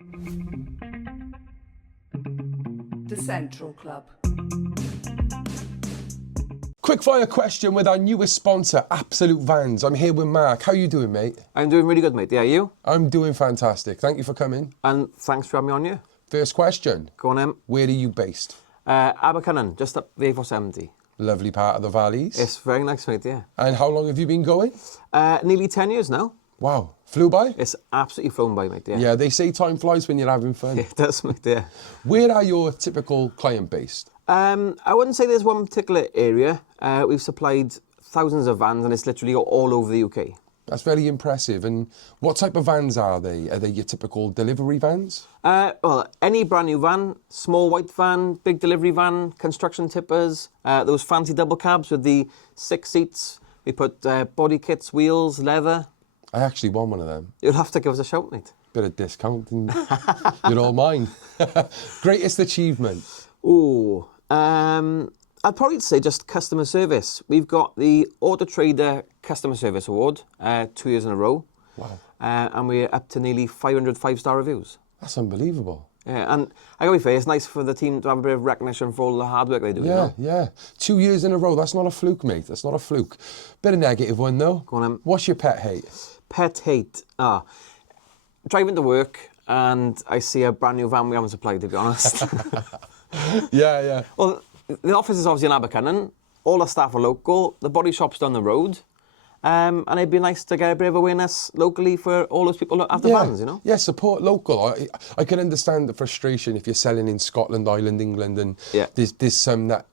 The Central Club. Quickfire question with our newest sponsor, Absolute Vans. I'm here with Mark. How you doing, mate? I'm doing really good, mate. Yeah, you? I'm doing fantastic. Thank you for coming. And thanks for having me on here. First question. Go on, Em. Where are you based? Abercynon, just up the A470. Lovely part of the valleys. It's very nice, mate, yeah. And how long have you been going? Nearly 10 years now. Wow. Flew by? It's absolutely flown by, mate, yeah. Yeah, they say time flies when you're having fun. It does, mate, yeah. Where are your typical client based? I wouldn't say there's one particular area. We've supplied thousands of vans and it's literally all over the UK. That's very impressive. And what type of vans are they? Are they your typical delivery vans? Well, any brand new van, small white van, big delivery van, construction tippers, those fancy double cabs with the 6 seats. We put body kits, wheels, leather. I actually want one of them. You'll have to give us a shout, mate. Bit of discount and you're all mine. Greatest achievement? Ooh, I'd probably say just customer service. We've got the Auto Trader Customer Service Award 2 years in a row. Wow. And we're up to nearly 500 5-star reviews. That's unbelievable. Yeah, and I gotta be fair, it's nice for the team to have a bit of recognition for all the hard work they do. Yeah, you know? yeah. 2 years in a row, that's not a fluke, mate. That's not a fluke. Bit of negative one, though. Go on, Em. What's your pet hate? Pet hate. Driving to work and I see a brand new van we haven't supplied, to be honest. Yeah. Well, the office is obviously in Abercynon. All the staff are local. The body shop's down the road. And it'd be nice to get a bit of awareness locally for all those people that have the vans, you know? Yeah, support local. I can understand the frustration if you're selling in Scotland, Ireland, England, and there's some that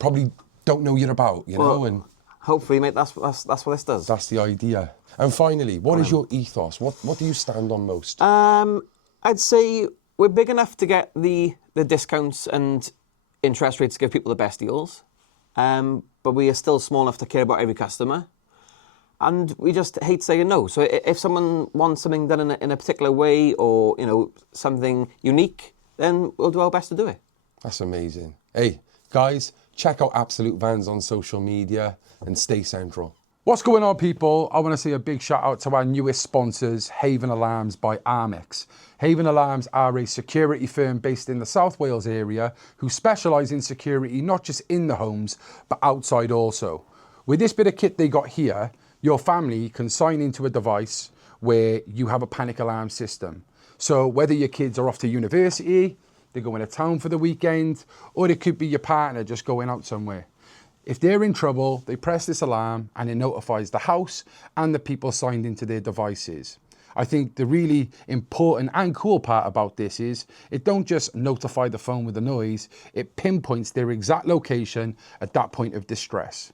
probably don't know you're about, you know? And hopefully, mate, that's what this does. that's the idea. And finally, what is your ethos? What do you stand on most? I'd say we're big enough to get the discounts and interest rates to give people the best deals. But we are still small enough to care about every customer. And we just hate saying no. So if someone wants something done in a particular way or, you know, something unique, then we'll do our best to do it. That's amazing. Hey, guys, check out Absolute Vans on social media and stay central. What's going on, people? I want to say a big shout out to our newest sponsors, Haven Alarms by Armex. Haven Alarms are a security firm based in the South Wales area who specialise in security not just in the homes, but outside also. With this bit of kit they got here, your family can sign into a device where you have a panic alarm system. So whether your kids are off to university, they're going to town for the weekend, or it could be your partner just going out somewhere. If they're in trouble, they press this alarm and it notifies the house and the people signed into their devices. I think the really important and cool part about this is it don't just notify the phone with the noise, it pinpoints their exact location at that point of distress.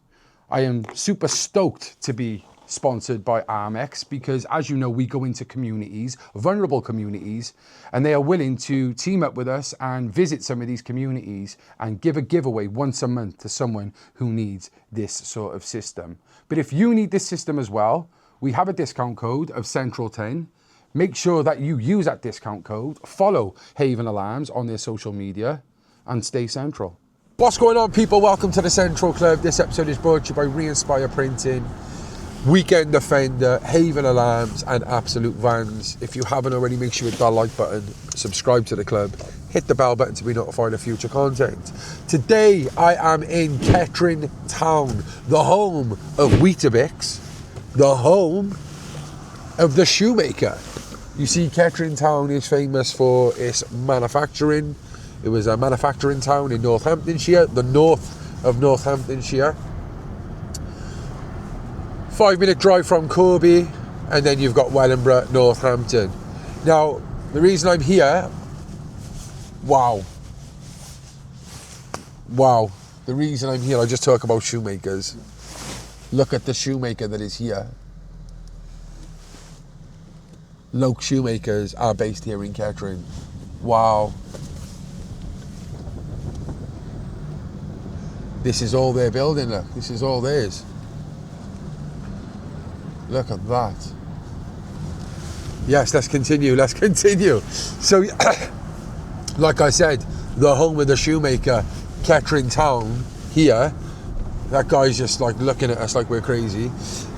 I am super stoked to be sponsored by Armex because, as you know, we go into communities, vulnerable communities, and they are willing to team up with us and visit some of these communities and give a giveaway once a month to someone who needs this sort of system. But if you need this system as well, we have a discount code of Central10. Make sure that you use that discount code, follow Haven Alarms on their social media, and stay central. What's going on, people? Welcome to the Central Club. This episode is brought to you by Re-Inspire Printing, Weekend Defender, Haven Alarms and Absolute Vans. If you haven't already, make sure you hit that like button, subscribe to the club, hit the bell button to be notified of future content. Today I am in Kettering town, the home of Weetabix, the home of the shoemaker. You see, Kettering town is famous for its manufacturing. It was a manufacturing town in Northamptonshire, the north of Northamptonshire. 5-minute drive from Corby, and then you've got Wellingborough, Northampton. Now, the reason I'm here, wow. The reason I'm here, I just talk about shoemakers. Look at the shoemaker that is here. Loke Shoemakers are based here in Kettering. Wow. This is all they're building, look. This is all theirs. Look at that. Yes, let's continue. So, like I said, the home of the shoemaker, Kettering town here. That guy's just like looking at us like we're crazy.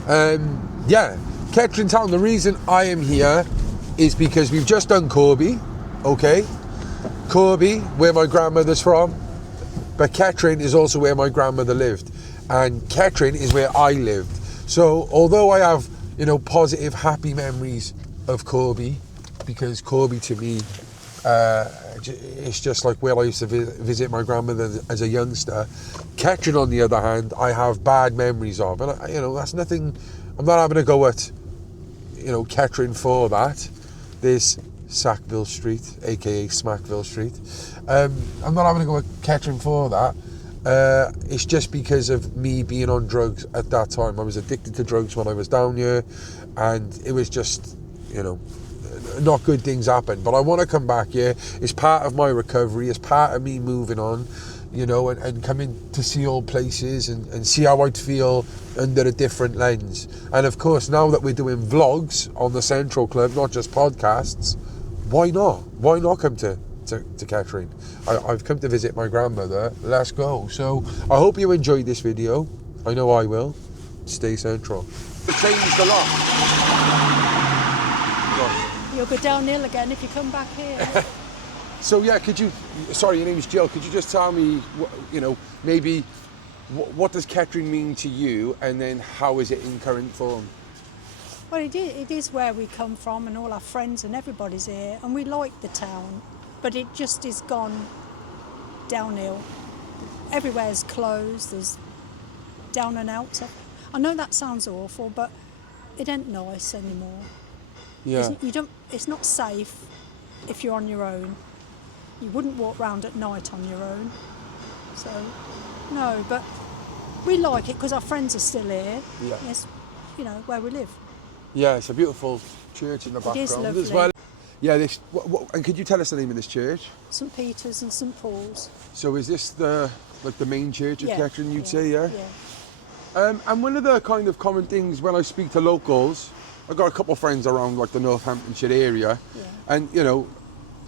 Yeah, Kettering town. The reason I am here is because we've just done Corby. okay? Corby, where my grandmother's from, but Kettering is also where my grandmother lived, and Kettering is where I lived. So although I have, you know, positive, happy memories of Corby, because Corby to me, it's just like where I used to visit my grandmother as a youngster. Kettering, on the other hand, I have bad memories of, and you know, that's nothing. I'm not having a go at, you know, Kettering for that. There's Sackville Street, aka Smackville Street. I'm not having a go at Kettering for that. It's just because of me being on drugs at that time. I was addicted to drugs when I was down here, and it was just, you know, not good things happen. But I want to come back here. It's part of my recovery. It's part of me moving on, you know, and coming to see old places and see how I'd feel under a different lens. And of course, now that we're doing vlogs on the Central Club, not just podcasts, why not? Why not come to Kettering? I've come to visit my grandmother. Let's go. So I hope you enjoyed this video. I know I will. Stay central. It changed a lot. You'll go downhill again if you come back here. So yeah, could you? Sorry, your name is Jill. Could you just tell me, you know, maybe what does Kettering mean to you, and then how is it in current form? Well, it is where we come from, and all our friends and everybody's here, and we like the town, but it just is gone downhill. Everywhere's closed. There's down and out. I know that sounds awful, but it ain't nice anymore. Yeah. It's not safe if you're on your own. You wouldn't walk round at night on your own. So, no, but we like it because our friends are still here. Yeah. Yes, you know, where we live. Yeah, it's a beautiful church in the background is lovely. as well. Yeah, this. And could you tell us the name of this church? St Peter's and St Paul's. So is this the main church of Kettering? You'd say, yeah. Yeah. And one of the kind of common things when I speak to locals, I've got a couple of friends around like the Northamptonshire area, and you know,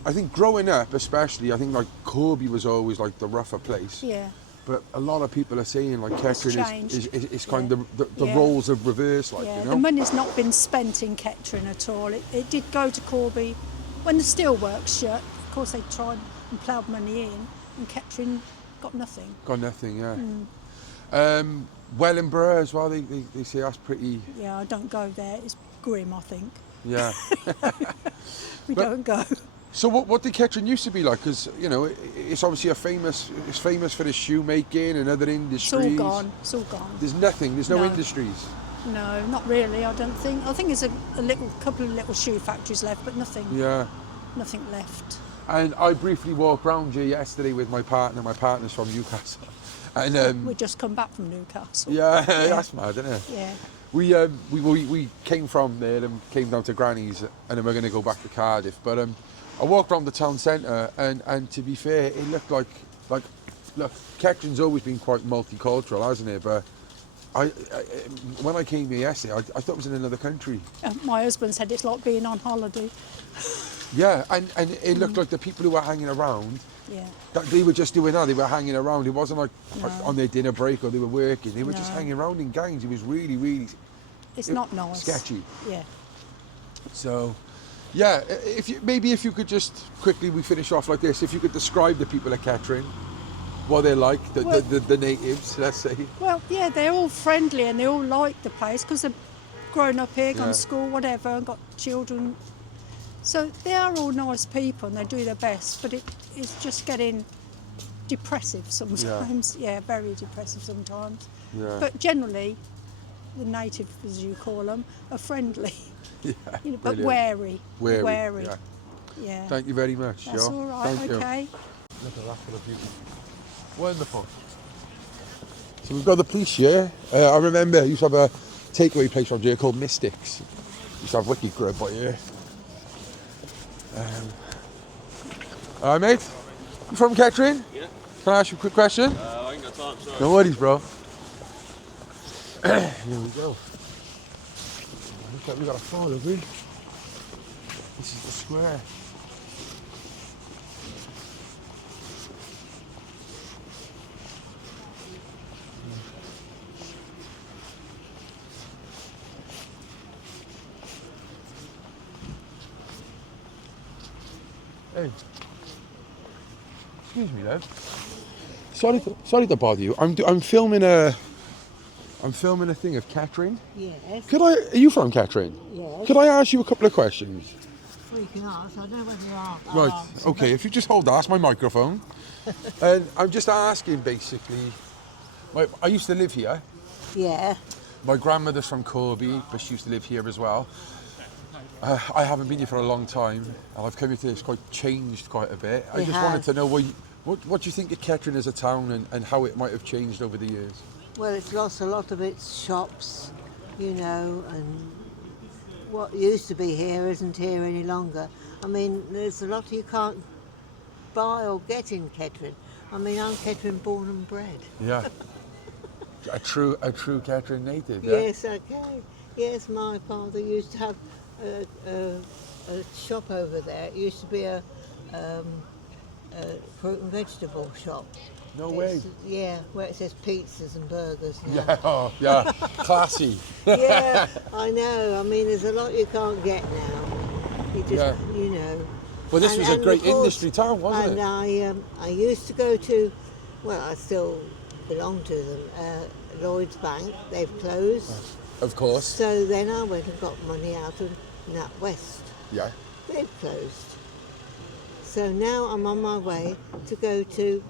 I think growing up, especially, I think like Corby was always like the rougher place. Yeah. But a lot of people are saying like Kettering is kind of the roles have reversed, like, Yeah, you know. the money's not been spent in Kettering at all. It did go to Corby when the steelworks shut. Of course, they tried and ploughed money in, and Kettering got nothing. Got nothing, yeah. Wellingborough as well. They say that's pretty. Yeah, I don't go there. It's grim, I think. Yeah. We don't go. So what did Kettering used to be like? Because you know it's obviously it's famous for the shoemaking and other industries. It's all gone. It's all gone. There's nothing. There's no No. industries. No, not really. I don't think. I think there's a couple of little shoe factories left, but nothing. Yeah. Nothing left. And I briefly walked round here yesterday with my partner. My partner's from Newcastle, and We just come back from Newcastle. yeah, that's mad, isn't it? Yeah. We came from there and came down to Granny's, and then we're going to go back to Cardiff. But I walked around the town centre, and to be fair, it looked like look, Kettering's always been quite multicultural, hasn't it? But I when I came here yesterday, I thought it was in another country. My husband said it's like being on holiday. Yeah, and it looked like the people who were hanging around, Yeah. that they were just doing that. They were hanging around. It wasn't like No. on their dinner break or they were working. They were just No. hanging around in gangs. It was really, really It's not nice. sketchy. Yeah. So, yeah, if you could just quickly, we finish off like this. If you could describe the people of Kettering, what they're like, the natives, let's say. Well, yeah, they're all friendly and they all like the place because they've grown up here, gone Yeah. to school, whatever, and got children. So they are all nice people and they do their best, but it's just getting depressive sometimes. Yeah, very depressive sometimes. Yeah. But generally, the natives, as you call them, are friendly, Yeah, you know, but brilliant. wary. Yeah. Yeah. Thank you very much, That's Jill. all right. Thank you. Okay. Look at that for the beauty. Wonderful. So we've got the police here. I remember I used to have a takeaway place around here called Mystics. Used to have wicked grub by here. All right, mate. You from Kettering? Yeah. Can I ask you a quick question? I ain't got time, sorry. No worries, bro. Here we go. Looks like we got a file, have we? This is the square. Hey. Excuse me, love. Sorry to bother you. I'm filming a thing of Kettering. Yes. Are you from Kettering? Yes. Could I ask you a couple of questions? Well, you can ask. I don't know whether you are. Right. Okay. If you just hold that, that's my microphone. And I'm just asking, basically. I used to live here. Yeah. My grandmother's from Corby, but she used to live here as well. I haven't been here for a long time, and I've come here to it's quite changed quite a bit. I just wanted to know what do you think of Kettering as a town and how it might have changed over the years? Well, it's lost a lot of its shops, you know, and what used to be here isn't here any longer. I mean, there's a lot you can't buy or get in Kettering. I mean, I'm Kettering born and bred. Yeah. A true Kettering native. Yeah? Yes, okay. Yes, my father used to have a shop over there. It used to be a fruit and vegetable shop. No way. Yeah, where it says pizzas and burgers now. Yeah. Oh, yeah. Classy. Yeah, I know. I mean, there's a lot you can't get now. You just, you know. Well, this was a great industry town, wasn't it? And I used to go to, well, I still belong to them, Lloyd's Bank. They've closed. Of course. So then I went and got money out of NatWest. Yeah. They've closed. So now I'm on my way to go to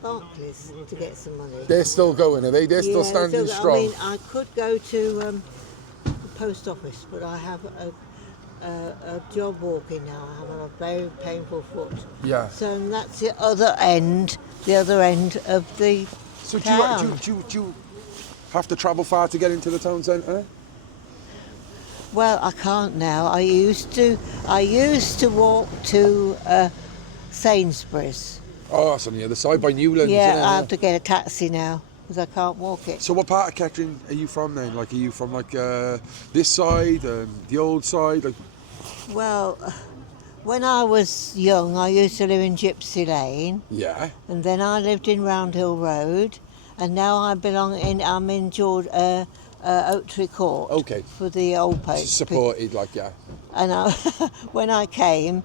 Barclays to get some money. They're still going, are they? They're still standing strong. I mean, I could go to the post office, but I have a job walking now. I have a very painful foot. Yeah. So that's the other end of the So town. do you have to travel far to get into the town centre? Well, I can't now. I used to walk to Sainsbury's. Oh, that's on the other side by Newlands. Yeah, isn't it? I have to get a taxi now because I can't walk it. So what part of Kettering are you from then? Like, are you from like this side, the old side? Like... Well, when I was young, I used to live in Gypsy Lane. Yeah. And then I lived in Round Hill Road, and now I'm in Oak Tree Court. Okay. For the old place. Supported, like, yeah. And when I came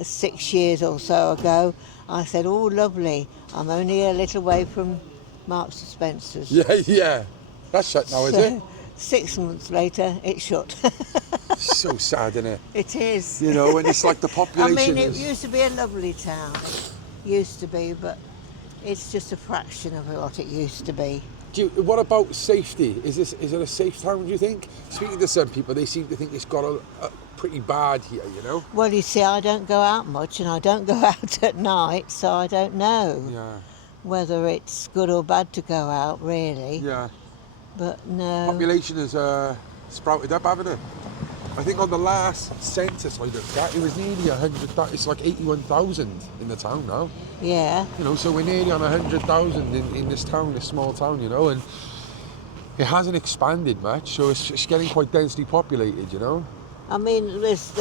6 years or so ago, I said, "Oh, lovely! I'm only a little way from Marks and Spencer's." Yeah, yeah. That's shut now, is it? 6 months later, it's shut. So sad, isn't it? It is. You know, and it's like the I population mean, it is... used to be a lovely town. Used to be, but it's just a fraction of what it used to be. What about safety? Is it a safe town, do you think? Speaking to some people, they seem to think it's got a pretty bad here, you know? Well, you see, I don't go out much, and I don't go out at night, so I don't know whether it's good or bad to go out, really. Yeah. But no. Population has sprouted up, haven't it? I think on the last census I looked at, it was nearly 100,000. It's like 81,000 in the town now. Yeah. You know, so we're nearly on 100,000 in this town, this small town, you know, and it hasn't expanded much, so it's getting quite densely populated, you know. I mean, there's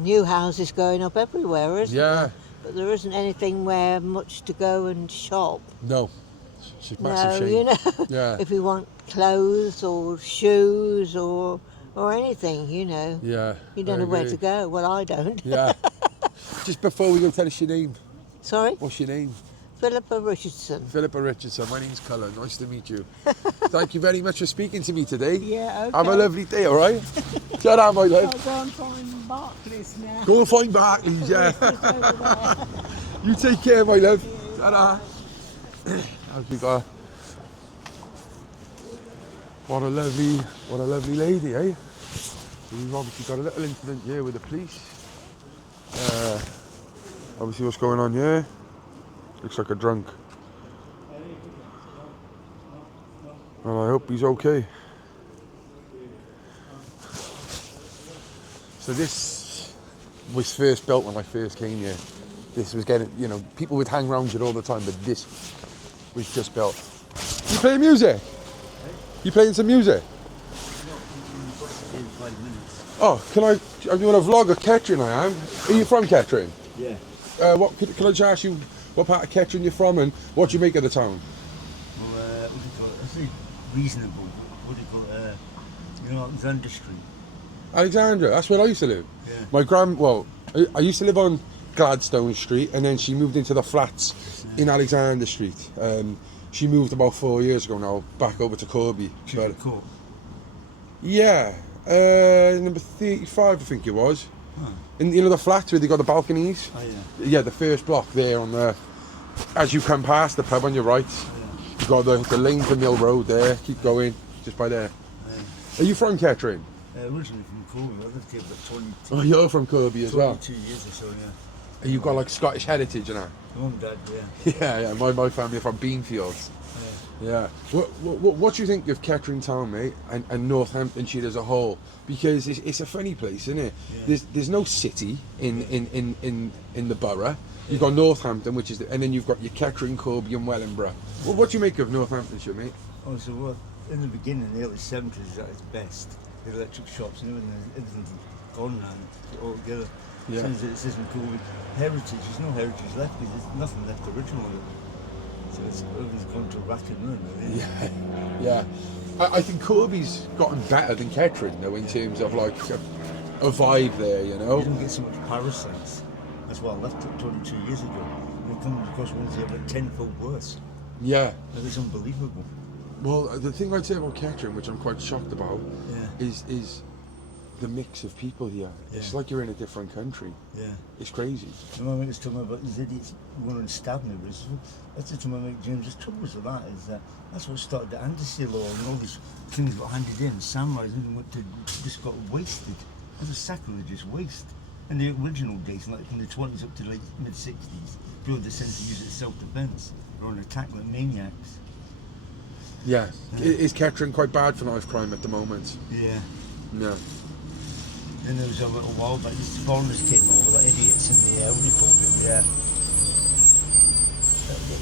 new houses going up everywhere, isn't there? But there isn't anything where much to go and shop. No. It's a massive shame. You know. Yeah. If you want clothes or shoes or anything, you know. Yeah. You don't know where to go. Well, I don't. Yeah. Just before we go, tell us your name. Sorry? What's your name? Philippa Richardson. Philippa Richardson. My name's Cullen. Nice to meet you. Thank you very much for speaking to me today. Yeah, okay. Have a lovely day, all right? Ta-ra, my love. I'll go and find Barclays now. Go and find Barclays, yeah. You take care, my love. Ta-ra. As we got... What a lovely lady, eh? So we've obviously got a little incident here with the police. Obviously what's going on here? Looks like a drunk. Well, I hope he's okay. So this was first built when I first came here. This was getting, you know, people would hang around here all the time, but this was just built. You playing music? You playing some music? Oh, I'm doing a vlog of Kettering, I am. Are you from Kettering? Yeah. Can I just ask you what part of Kettering you're from and what do you make of the town? Well, what do you call it? I think reasonable. What do you call it? You know, Alexander Street. Alexandra, that's where I used to live. Yeah. My I used to live on Gladstone Street, and then she moved into the flats in Alexander Street. She moved about 4 years ago now, back over to Corby. Civic Court. Yeah, number 35, I think it was. Oh. In the flats where they got the balconies. Oh, yeah. Yeah, the first block there on the. As you come past the pub on your right, you've got the lane to Mill Road there. Keep going, just by there. Are you from Kettering? Originally from Corby. I lived here for 22, Oh, you're from Corby as well. 22 years or so, yeah. And you've got like Scottish heritage and that. Mum, Dad, yeah. Yeah. My family are from Beanfields. Yeah. What do you think of Kettering town, mate, and Northamptonshire as a whole? Because it's a funny place, isn't it? Yeah. There's no city in the borough. You've got Northampton, which is, and then you've got your Kettering, Corby, and Wellingborough. Well, what do you make of Northamptonshire, mate? Oh, so well, in the beginning, in the early 70s, at its best, the electric shops and everything's gone now altogether. Yeah. Since it isn't called heritage, there's no heritage left because there's nothing left original of it. So everything's gone to rack and ruin, really. Yeah. I think Corby's gotten better than Kettering, though, in terms of like a vibe there, you know? You don't get so much parasites. That's why I left it 22 years ago. They come across ones that are about tenfold worse. Yeah. It's unbelievable. Well, the thing I'd say about Kettering, which I'm quite shocked about, Yeah. is the mix of people here. It's Yeah. like you're in a different country. Yeah. It's crazy. My mate was talking about these idiots going and stabbing me. That's just to my mate James. The trouble with that is that that's what started the amnesty law and all these things got handed in. Samurais just got wasted. It was a sacrilegious waste. In the original days, like from the 20s up to the late mid-60s, people just tended to use it as self-defence or an attack like maniacs. Yeah. Is Kettering quite bad for knife crime at the moment? Yeah. No. Then there was a little while back, these foreigners came over, like idiots, and they reported,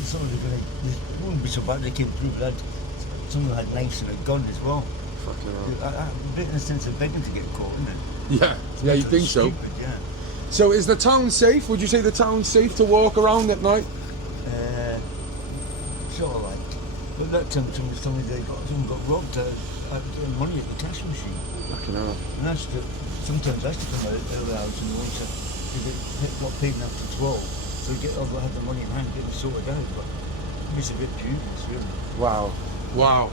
some of them wouldn't be so bad, they came through, but some of them had knives and a gun as well. Fucking hell. A bit in the sense of begging to get caught, isn't it? Yeah, you think so? Stupid, yeah. So is the town safe? Would you say the town's safe to walk around at night? Sort of like. But that time someone told me someone got robbed getting money at the cash machine. Fucking hell. And that's sometimes I used to come out of the house and once got paid after 12. So have the money in hand, get it sorted out. But it's a bit dubious, really. Wow. Well,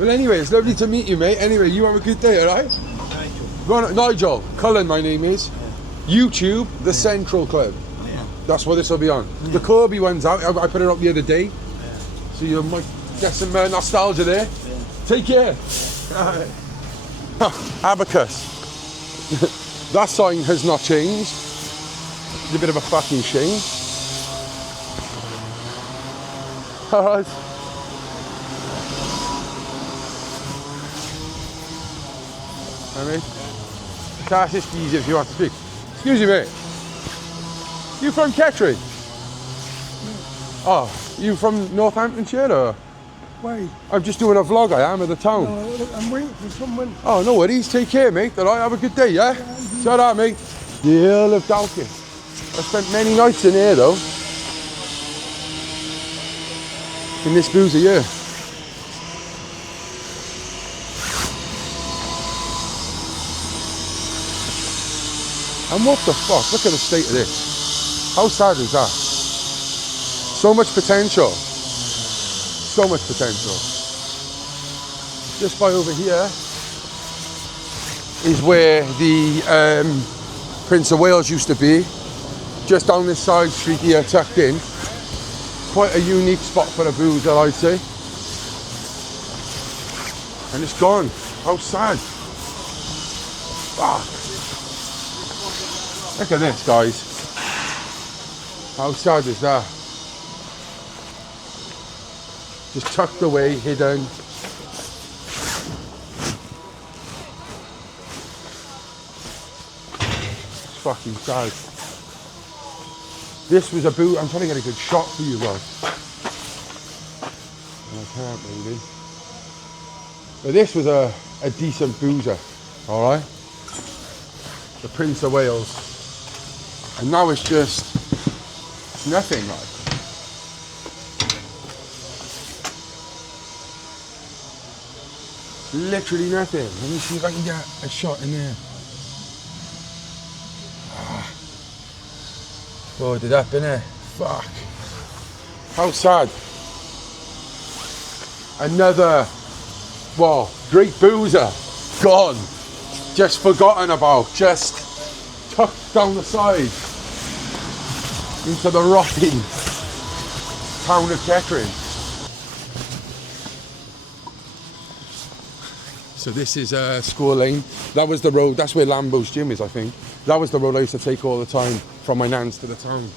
anyway, it's lovely to meet you, mate. Anyway, you have a good day, all right? Nigel. Go on, Nigel. Cullen, my name is. YouTube, The Central Club. Oh, yeah. That's what this will be on. The Corby one's out. I put it up the other day. Yeah. So you might get some nostalgia there. Yeah. Take care. Abacus. That sign has not changed. It's a bit of a fucking shame. Alright. I mean, cash is easy if you want to speak. Excuse me, mate. You from Kettering? Oh, you from Northamptonshire or? Wait, I'm just doing a vlog, I am, of the town. I'm waiting for someone. Oh, no worries. Take care, mate. All right, have a good day, yeah? Shut up, mate. The Earl of Dalkey. I spent many nights in here, though. In this boozer here. And what the fuck? Look at the state of this. How sad is that? So much potential. So much potential. Just by over here is where the Prince of Wales used to be. Just down this side street here, tucked in. Quite a unique spot for a boozer, I'd say. And it's gone. How sad. Fuck. Look at this, guys. How sad is that? Just tucked away, hidden. It's fucking sad. This was a boot. I'm trying to get a good shot for you guys. I can't really. But this was a decent boozer, all right? The Prince of Wales. And now it's just nothing, like. Literally nothing. Let me see if I can get a shot in there. Boarded up, innit? Fuck. How sad. Another, well, great boozer. Gone. Just forgotten about. Just tucked down the side into the rotting town of Kettering. So this is School Lane. That was the road, that's where Lambo's gym is, I think. That was the road I used to take all the time from my nan's to the town.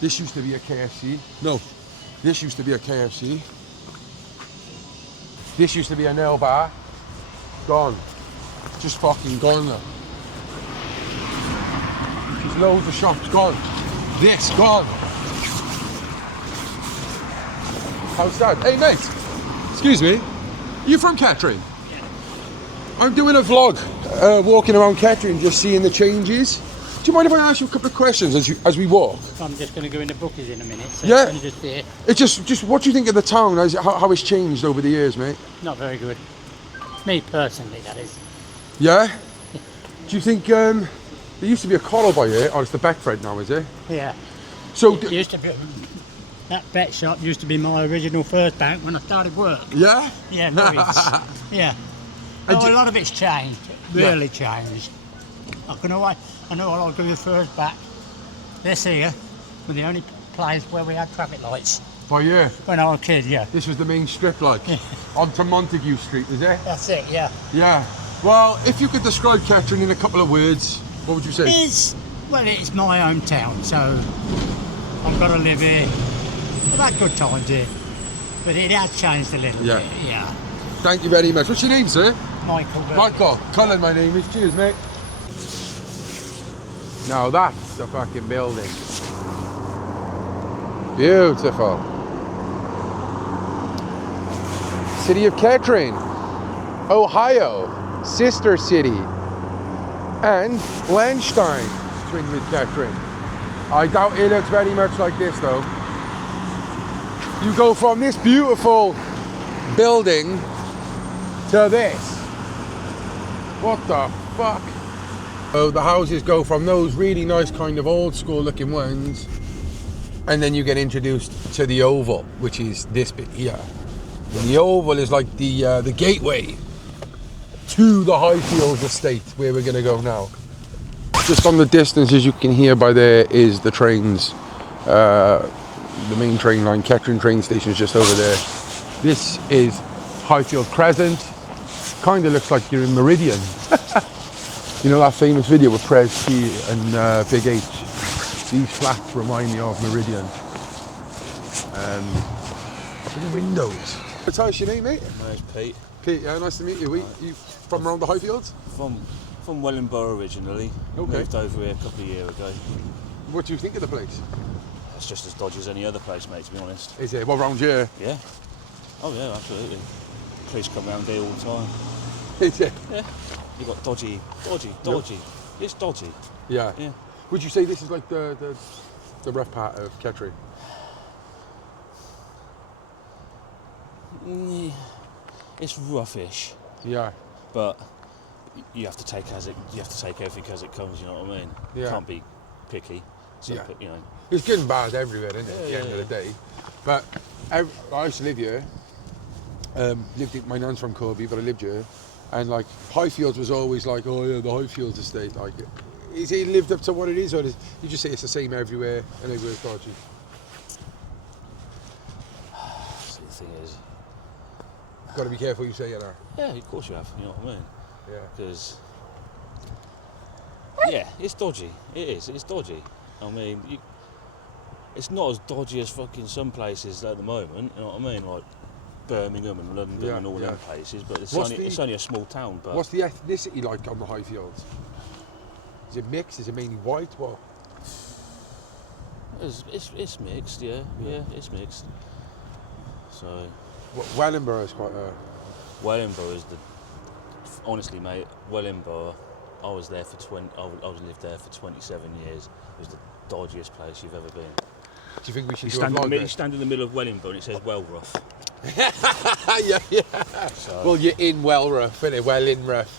This used to be a KFC. No, this used to be a KFC. This used to be a nail bar. Gone. Just fucking gone now. There's loads of shops gone. This gone. How sad. Hey mate, excuse me, you from Kettering? Yeah. I'm doing a vlog, walking around Kettering, just seeing the changes. Do you mind if I ask you a couple of questions as we walk? I'm just going to go in the bookies in a minute. So yeah. Just there. It's just what do you think of the town? How it's changed over the years, mate? Not very good. Me personally, that is. Yeah? Do you think there used to be a collar by here? Oh, it's the Beckfred now, is it? Yeah. So it used to be, that bet shop used to be my original first bank when I started work. Yeah? Yeah, no, yeah. No, a lot of it's changed, really changed. I know I'll do the first back. This here was the only place where we had traffic lights. By here? When I was a kid, yeah. This was the main strip, like, onto Montague Street, is it? That's it, yeah. Yeah. Well, if you could describe Kettering in a couple of words, what would you say? It's my hometown, so I've got to live here. I've had good times here, but it has changed a little bit, yeah. Thank you very much. What's your name, sir? Michael. Michael. Cullen, my name is. Cheers, mate. Now that's the fucking building. Beautiful. City of Kettering, Ohio, sister city, and Blanchstein, twinned with Kettering. I doubt it looks very much like this though. You go from this beautiful building to this. What the fuck? So the houses go from those really nice kind of old school looking ones, and then you get introduced to the oval, which is this bit here. And the oval is like the gateway to the Highfields estate, where we're going to go now. Just on the distance, as you can hear by there, is the trains. The main train line, Kettering train station is just over there. This is Highfield Crescent. Kind of looks like you're in Meridian. You know that famous video with Prez T and Big H? These flats remind me of Meridian. Look at the windows. What's your name, mate? My name's Pete. Pete, yeah, nice to meet you. You from around the Highfields? From Wellingborough originally. Okay. Moved over here a couple of years ago. What do you think of the place? It's just as dodgy as any other place, mate, to be honest. Is it? Well, around here? Yeah. Oh yeah, absolutely. Police come round here all the time. Is it? Yeah. You've got dodgy. Yep. It's dodgy. Yeah. Yeah. Would you say this is like the rough part of Kettering? It's roughish. Yeah. But you have to take everything as it comes. You know what I mean? Yeah. You can't be picky. So, Yeah. you know. There's good and bad everywhere, isn't it? At the Yeah, end yeah. of the day. But I used to live here. My nan's from Corby, but I lived here. And like Highfields was always like, oh yeah, the Highfields estate. Like, is it lived up to what it is, or is you just say it's the same everywhere and everywhere's dodgy? See, the thing is, Got to be careful you say, you know. yeah, of course you have. You know what I mean? Yeah. Because yeah, it's dodgy. It is. It's dodgy. I mean, it's not as dodgy as fucking some places at the moment. You know what I mean? Like Birmingham and London and all them places. But it's only a small town. But what's the ethnicity like on the Highfields? Is it mixed? Is it mainly white? What? it's mixed. Yeah, it's mixed. So Wellingborough is quite a... Wellingborough is honestly, mate. Wellingborough. I was there for I lived there for 27 years. It was the dodgiest place you've ever been. Do you think we should You stand in the middle of Wellingborough and it says Wellrough. yeah. So, well, you're in Wellrough, innit? Well in rough.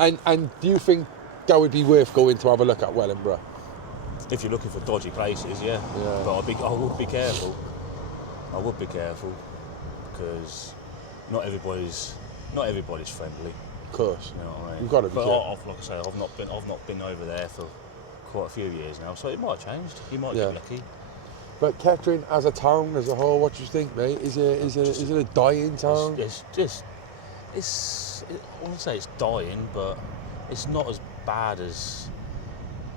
And do you think that would be worth going to have a look at Wellingborough? If you're looking for dodgy places, yeah. But I would be careful. I would be careful because not everybody's friendly. Of course. You know what I mean? You've got to be careful. Like I say, I've not been over there for quite a few years now, so it might have changed. You might get lucky. But Kettering as a town, as a whole, what do you think, mate? Is it a dying town? I wouldn't say it's dying, but it's not as bad. I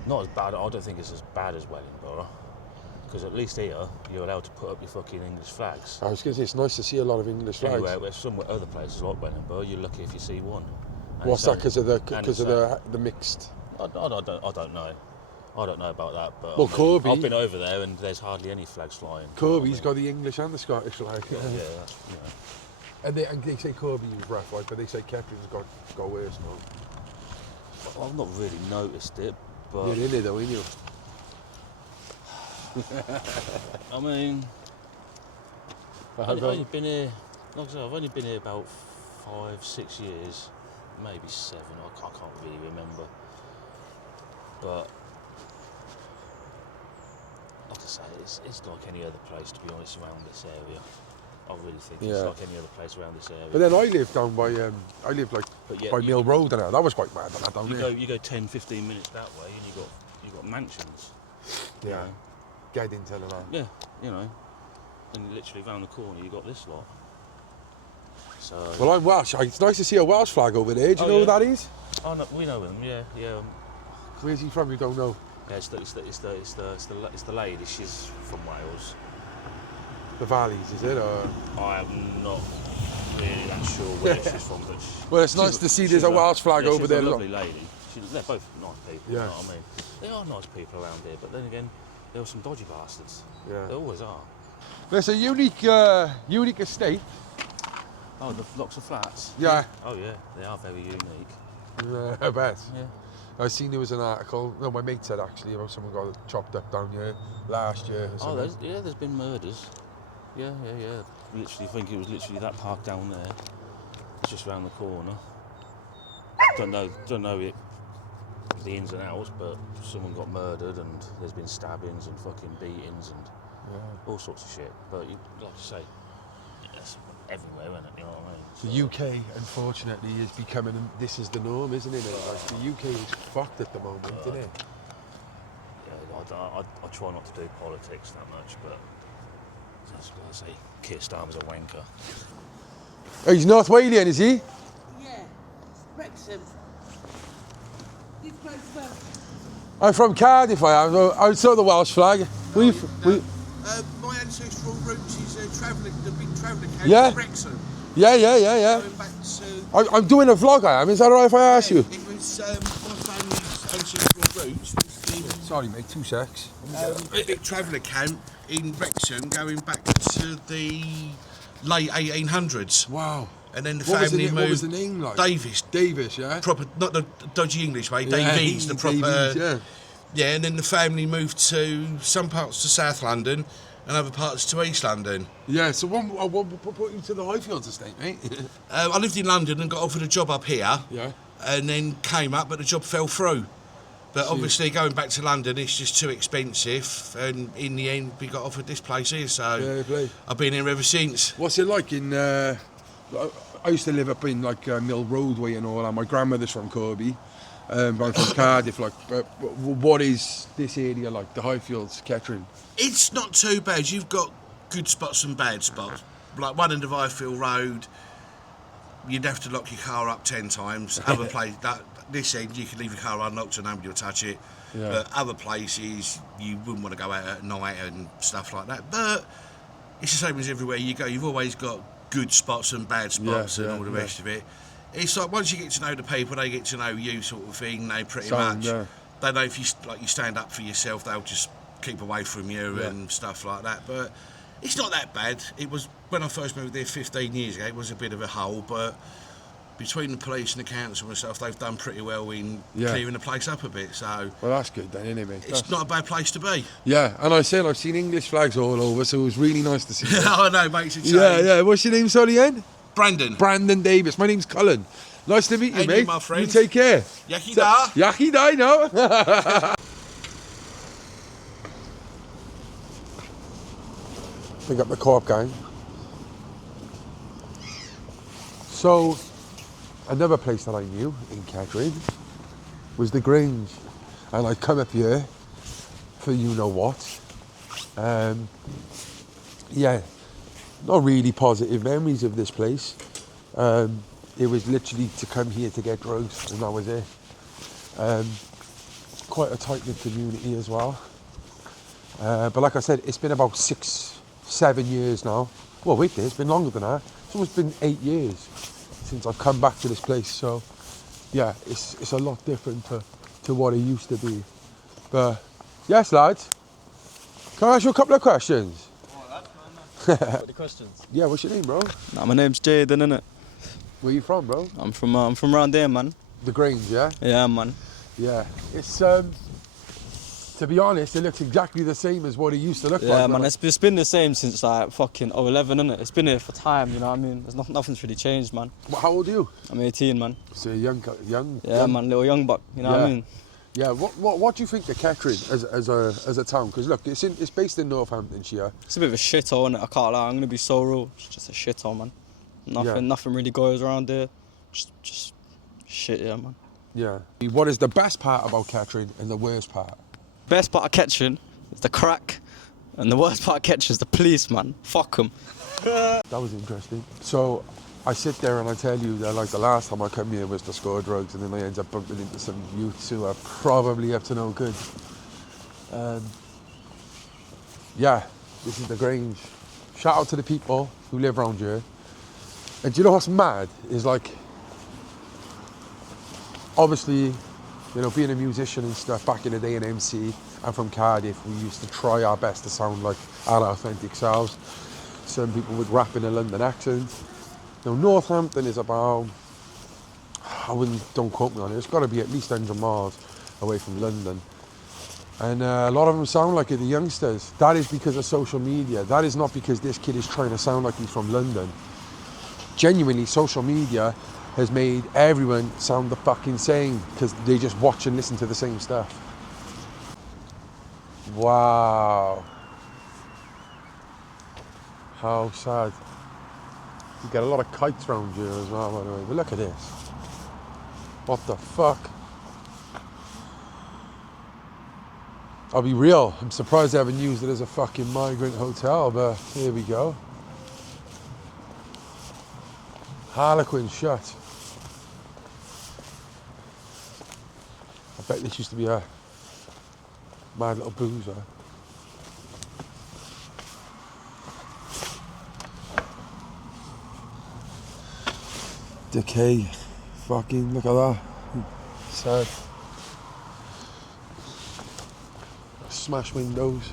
don't think it's as bad as Wellingborough, because at least here you're allowed to put up your fucking English flags. I was going to say it's nice to see a lot of English flags. Anywhere, where other places like Wellingborough, you're lucky if you see one. And What's that? Because of the mixed. I don't know. I don't know about that, but well, Corby, I've been over there and there's hardly any flags flying. Corby's got the English and the Scottish flag. Yeah, that's, you know. And they say Corby was rough, like, but they say Kettering's got worse now. I've not really noticed it, but you're in it though, ain't you? I mean, I've only been here. Like I said, I've only been here about 5-6 years, maybe 7. I can't really remember, but. Like I say, it's like any other place, to be honest, around this area. I really think it's like any other place around this area. But then I live down by, by Mill Road and that was quite bad. You go 10-15 minutes that way and you got mansions. Yeah. You know? Gaddington and that. Yeah, you know. And literally round the corner you got this lot. So. Well, I'm Welsh. It's nice to see a Welsh flag over there. Do you know who that is? Oh no, we know him. Yeah. Where's he from? You don't know. Yeah, it's the lady. She's from Wales. The Valleys, is it? Or? I'm not really that sure where she's from, but well, it's nice to see there's a Welsh flag over there. She's a lovely lady. They're both nice people. Yeah. You know what I mean? They are nice people around here, but then again, there are some dodgy bastards. Yeah. There always are. There's a unique estate. Oh, the blocks of flats. Yeah. Oh yeah, they are very unique. Yeah, I bet. Yeah. I seen there was an article. No, my mate said actually about someone got chopped up down here last year. Oh, there's been murders. Yeah. Literally, I think it was literally that park down there. It's just round the corner. Don't know it, the ins and outs, but someone got murdered and there's been stabbings and fucking beatings and all sorts of shit. But like you say, it's everywhere, isn't it? You know what I mean? So, the UK, unfortunately, is becoming. This is the norm, isn't it? Like the UK is fucked at the moment, isn't it? Yeah, I try not to do politics that much, but that's what I say. Keir Starmer's a wanker. Oh, he's North Walian, is he? Yeah, Wrexham. I'm from Cardiff. I saw the Welsh flag. My ancestral roots is the big travelling camp in Wrexham. Yeah. Going back to, I'm doing a vlog, I am. Is that alright if I ask you? It was my family's ancestral roots. Sorry, mate, 2 secs. A big travelling camp in Wrexham going back to the late 1800s. Wow. And then the family moved. What was the name like? Davis, yeah? Proper, not the dodgy English way, Davies, the proper. Davies, yeah, and then the family moved to some parts to South London and other parts to East London. Yeah, so what put you to the Highfields estate, mate? I lived in London and got offered a job up here. Yeah. And then came up, but the job fell through. But obviously going back to London, it's just too expensive. And in the end, we got offered this place here, so I've been here ever since. What's it like in... I used to live up in Mill Roadway and all that. My grandmother's from Corby. I'm from Cardiff. What is this area like? The Highfields, Kettering? It's not too bad. You've got good spots and bad spots. Like one end of Highfield Road, you'd have to lock your car up 10 times. Other place, this end, you can leave your car unlocked and nobody will touch it. Yeah. But other places, you wouldn't want to go out at night and stuff like that. But it's the same as everywhere you go. You've always got good spots and bad spots and all the rest of it. It's like once you get to know the people, they get to know you, sort of thing. They pretty much they know if you stand up for yourself, they'll just keep away from you and stuff like that. But it's not that bad. It was when I first moved there 15 years ago. It was a bit of a hole, but between the police and the council and stuff, they've done pretty well in clearing the place up a bit. So well, that's good then, isn't it, mate? It's not a bad place to be. Yeah, and I've seen English flags all over, so it was really nice to see. I know, makes it change. Yeah. What's your name, sorry, Ian? Brandon Davis. My name's Cullen. Nice to meet you, mate. My friend. You take care. Yaki da. Yaki da, no. Pick up the co-op gang. So, another place that I knew in Kettering was the Grange. And I'd come up here for you know what. Yeah, not really positive memories of this place. It was literally to come here to get drugs, and that was it. Quite a tight-knit community as well. But like I said, it's been about 6-7 years now. Well, wait there, it's been longer than that. It's almost been 8 years since I've come back to this place. So, yeah, it's a lot different to what it used to be. But, yes, lads. Can I ask you a couple of questions? Got the questions? Yeah, what's your name, bro? Nah, my name's Jaden, innit? Where you from, bro? I'm from around there, man. The Grange, yeah? Yeah, man. Yeah. It's, to be honest, it looks exactly the same as what it used to look like. Yeah, man, it's been the same since like fucking 11, innit? It's been here for time, you know what I mean? Nothing's really changed, man. How old are you? I'm 18, man. So young. Yeah, man, little young buck, you know what I mean? Yeah, what do you think of Kettering as a town? Because look, it's based in Northamptonshire. It's a bit of a shithole, innit? I can't lie, I'm gonna be so real. It's just a shithole, man. Nothing really goes around there. Just shit, yeah, man. Yeah. What is the best part about Kettering and the worst part? Best part of Kettering is the crack, and the worst part of Kettering is the police, man. Fuck them. That was interesting. So I sit there and I tell you that like the last time I come here was to score drugs, and then I end up bumping into some youths who are probably up to no good. Yeah, this is the Grange. Shout out to the people who live around here. And do you know what's mad? Is like, obviously, you know, being a musician and stuff back in the day in MC, I'm from Cardiff, we used to try our best to sound like our authentic selves. Some people would rap in a London accent. Now, Northampton is about, don't quote me on it, it's got to be at least 100 miles away from London. And a lot of them sound like it, the youngsters. That is because of social media. That is not because this kid is trying to sound like he's from London. Genuinely, social media has made everyone sound the fucking same because they just watch and listen to the same stuff. Wow. How sad. You get a lot of kites around here as well, by the way. But look at this. What the fuck? I'll be real. I'm surprised they haven't used it as a fucking migrant hotel, but here we go. Harlequin shut. I bet this used to be a mad little boozer. Decay. Fucking look at that. Sad. Smash windows.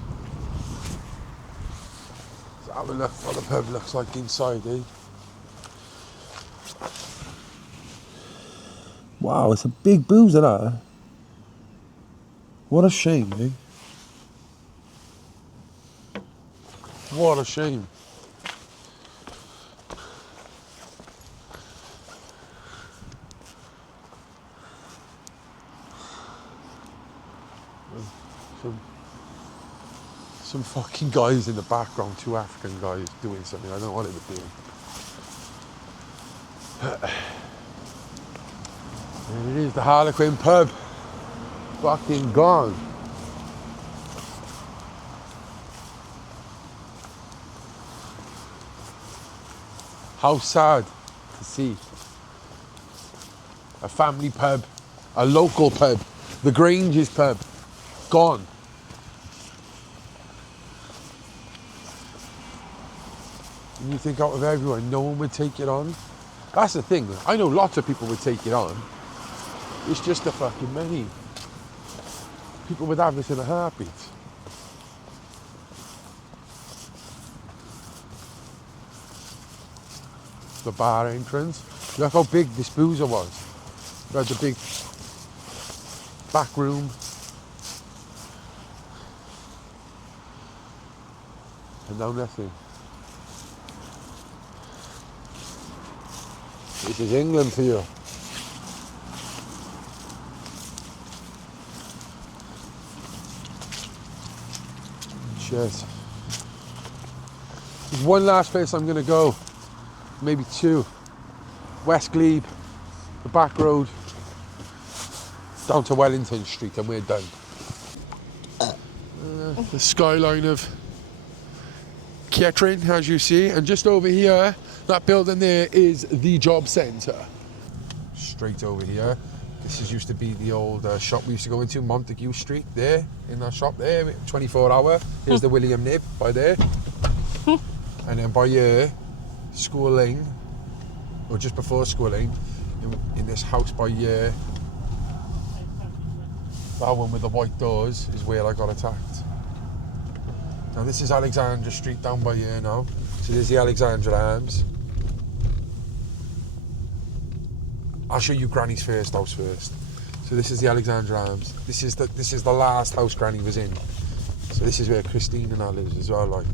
Let's have a look what the pub looks like inside, eh? Wow, it's a big boozer, that. What a shame, eh? What a shame. Some fucking guys in the background, 2 African guys doing something. I don't know what they were doing. There it is, the Harlequin pub. Fucking gone. How sad to see. A family pub, a local pub, the Grange's pub, gone. And you think out of everyone, no one would take it on? That's the thing. I know lots of people would take it on. It's just the fucking many. People would have this in a heartbeat. The bar entrance. Look how big this boozer was. We had the big back room. And now nothing. This is England for you. Cheers. There's one last place I'm going to go, maybe two. West Glebe, the back road, down to Wellington Street, and we're done. The skyline of Kettering, as you see, and just over here, that building there is the job centre. Straight over here, this is used to be the old shop we used to go into, Montague Street, there, in that shop there, 24 hour. Here's the William Nib, by there. And then by here, Schooling, or just before Schooling, in this house by here, that one with the white doors is where I got attacked. Now this is Alexandra Street down by here now. So there's the Alexandra Arms. I'll show you Granny's first house first. So this is the Alexandra Arms. This is the last house Granny was in. So this is where Christine and I lives as well, like.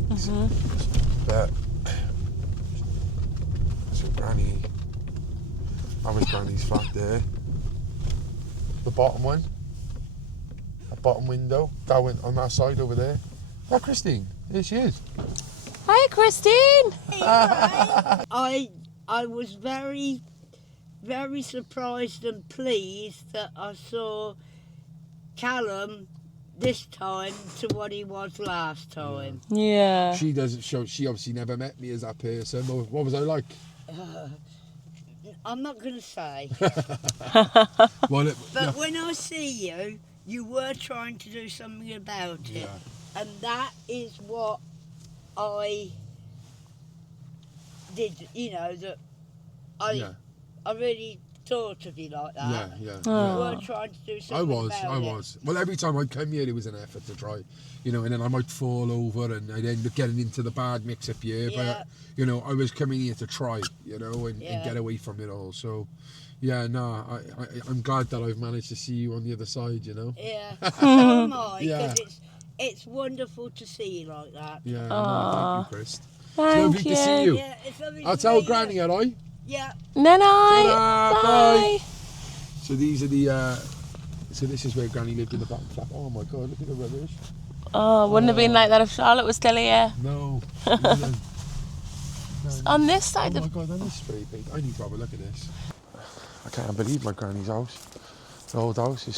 But so Granny, that was Granny's flat there. The bottom one, that bottom window, that went on that side over there. Oh, Christine, here she is. Hi, Christine. I was very surprised and pleased that I saw Callum this time to what he was last time. Yeah. She doesn't show. She obviously never met me as that person. What was I like? I'm not going to say. Well, but when I see you, you were trying to do something about it. Yeah. And that is what I did, you know, that I really thought of you like that. Yeah. You were trying to do something I was. Well, every time I'd come here, it was an effort to try, you know, and then I might fall over and I'd end up getting into the bad mix-up here. Yeah. But, you know, I was coming here to try, you know, and get away from it all. So, yeah, no, I'm glad that I've managed to see you on the other side, you know. Yeah, so am I, Yeah. because it's wonderful to see you like that. Yeah, no, thank you, Chris. Thank it's lovely to see you. Yeah, it's lovely I'll to tell see Granny, you. all right? Yeah. Night. Ta-da, Bye. So these are the, so this is where Granny lived in the back flat. Oh my God, look at the rubbish. Oh, wouldn't have been like that if Charlotte was still here. No. On this side Oh my of... God, that is very big. I need to have a look at this. I can't believe my granny's house. The old house is...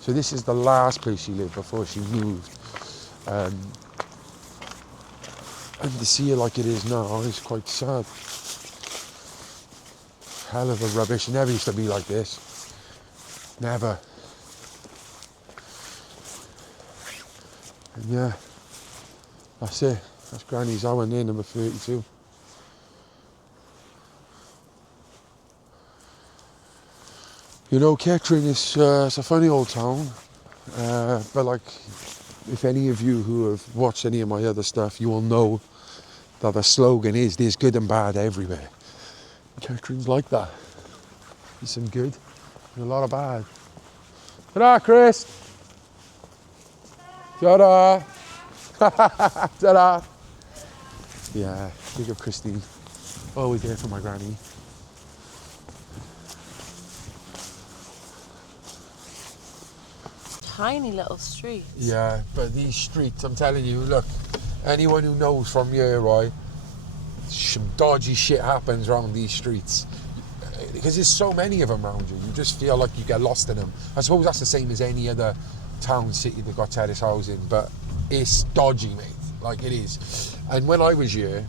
So this is the last place she lived before she moved. And to see it like it is now is quite sad. Hell of a rubbish. It never used to be like this. Never. And yeah, that's it. That's Granny's hour there, number 32. You know, Kettering is it's a funny old town, but like, if any of you who have watched any of my other stuff, you will know that the slogan is, there's good and bad everywhere. Kettering's like that. There's some good and a lot of bad. Ta-da, Chris! Ta-da! Ta-da! Yeah, big up Christine. Always there for my granny. Tiny little street. Yeah, but these streets, I'm telling you, look, anyone who knows from here, right, some dodgy shit happens around these streets. Because there's so many of them around you, you just feel like you get lost in them. I suppose that's the same as any other town, city that got terrace housing, but it's dodgy, mate, like it is. And when I was here,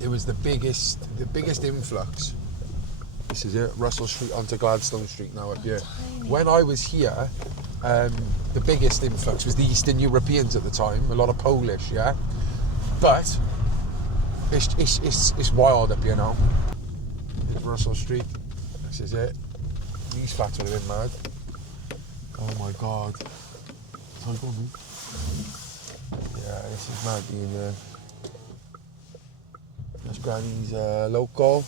it was the biggest influx. This is it, Russell Street onto Gladstone Street now up here. When I was here, the biggest influx was the Eastern Europeans at the time, a lot of Polish, yeah? But it's wild up here now. Here's Russell Street, this is it. These flats would have been mad. Oh my God. Sorry, go on, mate. Yeah, this is mad being here. That's Granny's local.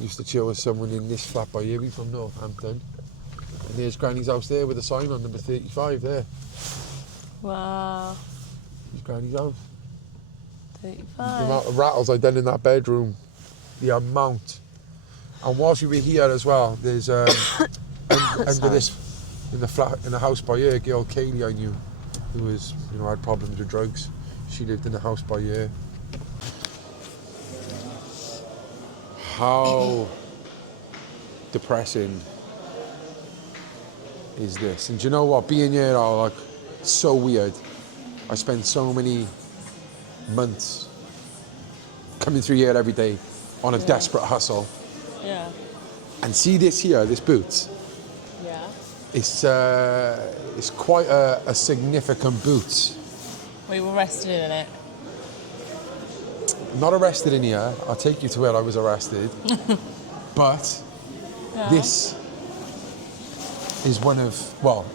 Used to chill with someone in this flat by here, from Northampton. And there's Granny's house there with a sign on number 35 there. Wow. There's Granny's house. 35. The amount of rattles I've done in that bedroom. The amount. And whilst we were here as well, there's under this, in the flat, in the house by here, a girl Kaylee I knew. who was, had problems with drugs. She lived in the house by year. How depressing is this? And do you know what? Being here, like, so weird. I spend so many months coming through here every day on a desperate hustle. Yeah. And see this here, this boot. Yeah. It's quite a significant boot. We were arrested in it. Not arrested in here. I'll take you to where I was arrested. But this is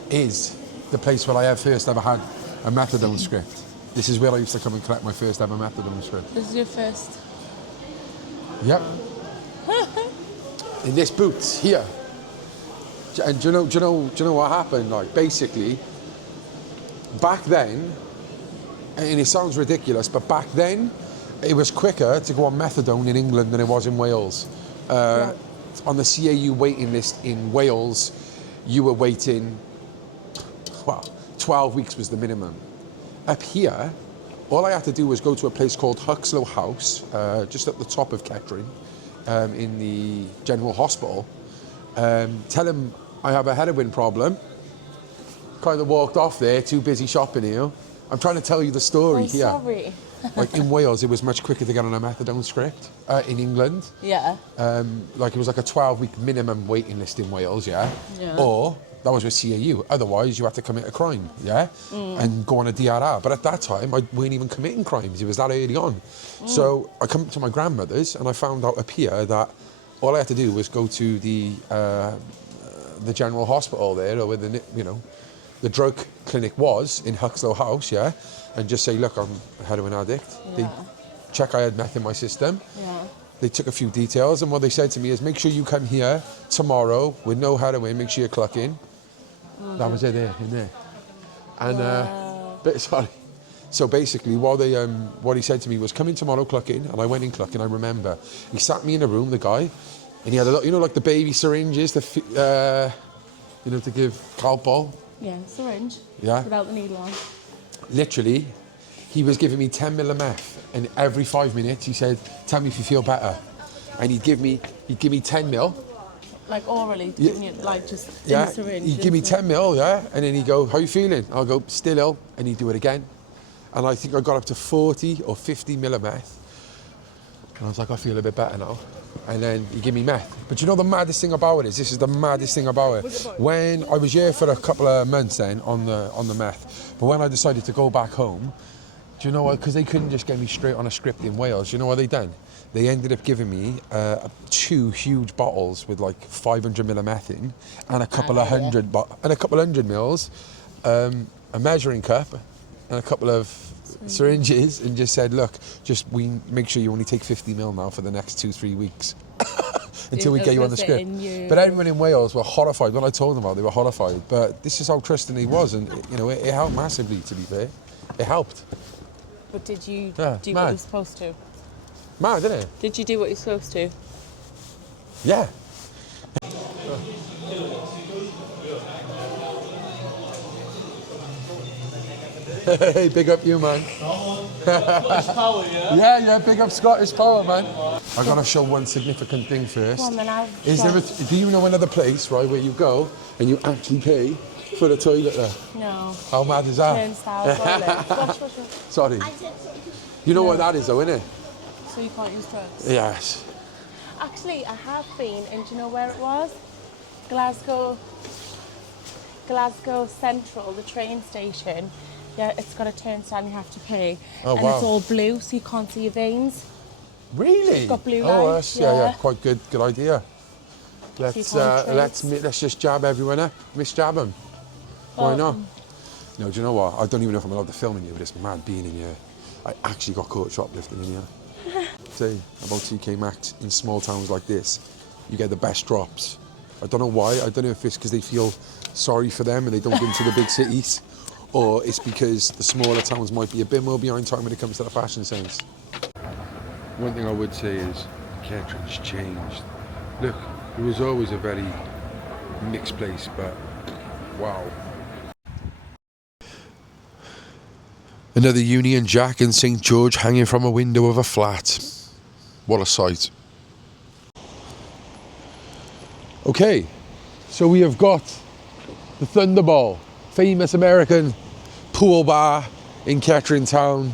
is the place where I first ever had a methadone script. This is where I used to come and collect my first ever methadone script. This is your first. Yep. In this boot here. And do you know what happened? Like, basically, back then, and it sounds ridiculous, but back then, it was quicker to go on methadone in England than it was in Wales. On the CAU waiting list in Wales, you were waiting, 12 weeks was the minimum. Up here, all I had to do was go to a place called Huxlow House, just at the top of Kettering, in the General Hospital. Tell him I have a heroin problem. Kind of walked off there, too busy shopping here. I'm trying to tell you the story here. Sorry. Like, in Wales, it was much quicker to get on a methadone script. In England, Yeah. like, it was like a 12-week minimum waiting list in Wales, yeah? Or that was with CAU. Otherwise, you had to commit a crime, yeah? And go on a DRR. But at that time, I weren't even committing crimes. It was that early on. So I come to my grandmother's, and I found out up here that all I had to do was go to the General Hospital there, or where the drug clinic was in Huxlow House, yeah? And just say, look, I'm a heroin addict. Yeah. They check I had meth in my system. Yeah. They took a few details, and what they said to me is, make sure you come here tomorrow with no heroin, make sure you're clucking. That was it there, in there. And, but sorry. So basically, what he said to me was, come in tomorrow clucking, and I went in clucking, I remember. He sat me in a room, the guy, and he had a lot, like the baby syringes, to give Calpol. Yeah, syringe. Yeah. Without the needle on. Literally, he was giving me 10 mil of meth, and every 5 minutes he said, tell me if you feel better. And he'd give me 10 mil. Like orally, giving you, like, just in Yeah, the syringe. he'd give me 10 mil, yeah, and then he'd go, how you feeling? I'll go, still ill, and he'd do it again. And I think I got up to 40 or 50 mil of meth. And I was like, I feel a bit better now. And then he gave me meth. But you know the maddest thing about it is, this is the maddest thing about it. When I was here for a couple of months then on the meth, but when I decided to go back home, do you know what? Because they couldn't just get me straight on a script in Wales. Do you know what they done? They ended up giving me 2 huge bottles with like 500 mil of meth in, and a couple of hundred mils, a measuring cup, and a couple of syringes, and just said, look, we make sure you only take 50 mil now for the next 2-3 weeks until we get you on the script. But everyone in Wales were horrified. When I told them about it, they were horrified. But this is how trusting he was, and it helped massively, to be fair. It helped. But did you do mad. what you were supposed to? Mad, didn't it? Did you do what you're supposed to? Yeah. Hey, big up you, man. Scottish power, yeah? Yeah, big up Scottish power, man. I gotta show one significant thing first. Come on, then Do you know another place, right, where you go and you actually pay for the toilet there? No. How mad is that? Turnstiles, toilet. Watch. Sorry. You know what that is, though, innit? So you can't use drugs? Yes. Actually, I have been, and do you know where it was? Glasgow Central, the train station. Yeah, it's got a turnstile and you have to pay. Oh, and wow. it's all blue, so you can't see your veins. Really? It's got blue Oh, lights, that's, yeah, quite good idea. Let's just jab everyone up. Misjab them. Why not? No, do you know what? I don't even know if I'm allowed to film in here, but it's mad being in here. I actually got caught shoplifting in here. Say about TK Maxx in small towns like this, you get the best drops. I don't know why. I don't know if it's because they feel sorry for them and they don't go into the big cities, or it's because the smaller towns might be a bit more behind time when it comes to the fashion sense. One thing I would say is Kettering's changed. Look, it was always a very mixed place, but wow. Another Union Jack and St George hanging from a window of a flat. What a sight. Okay, so we have got the Thunderball, famous American pool bar in Kettering town.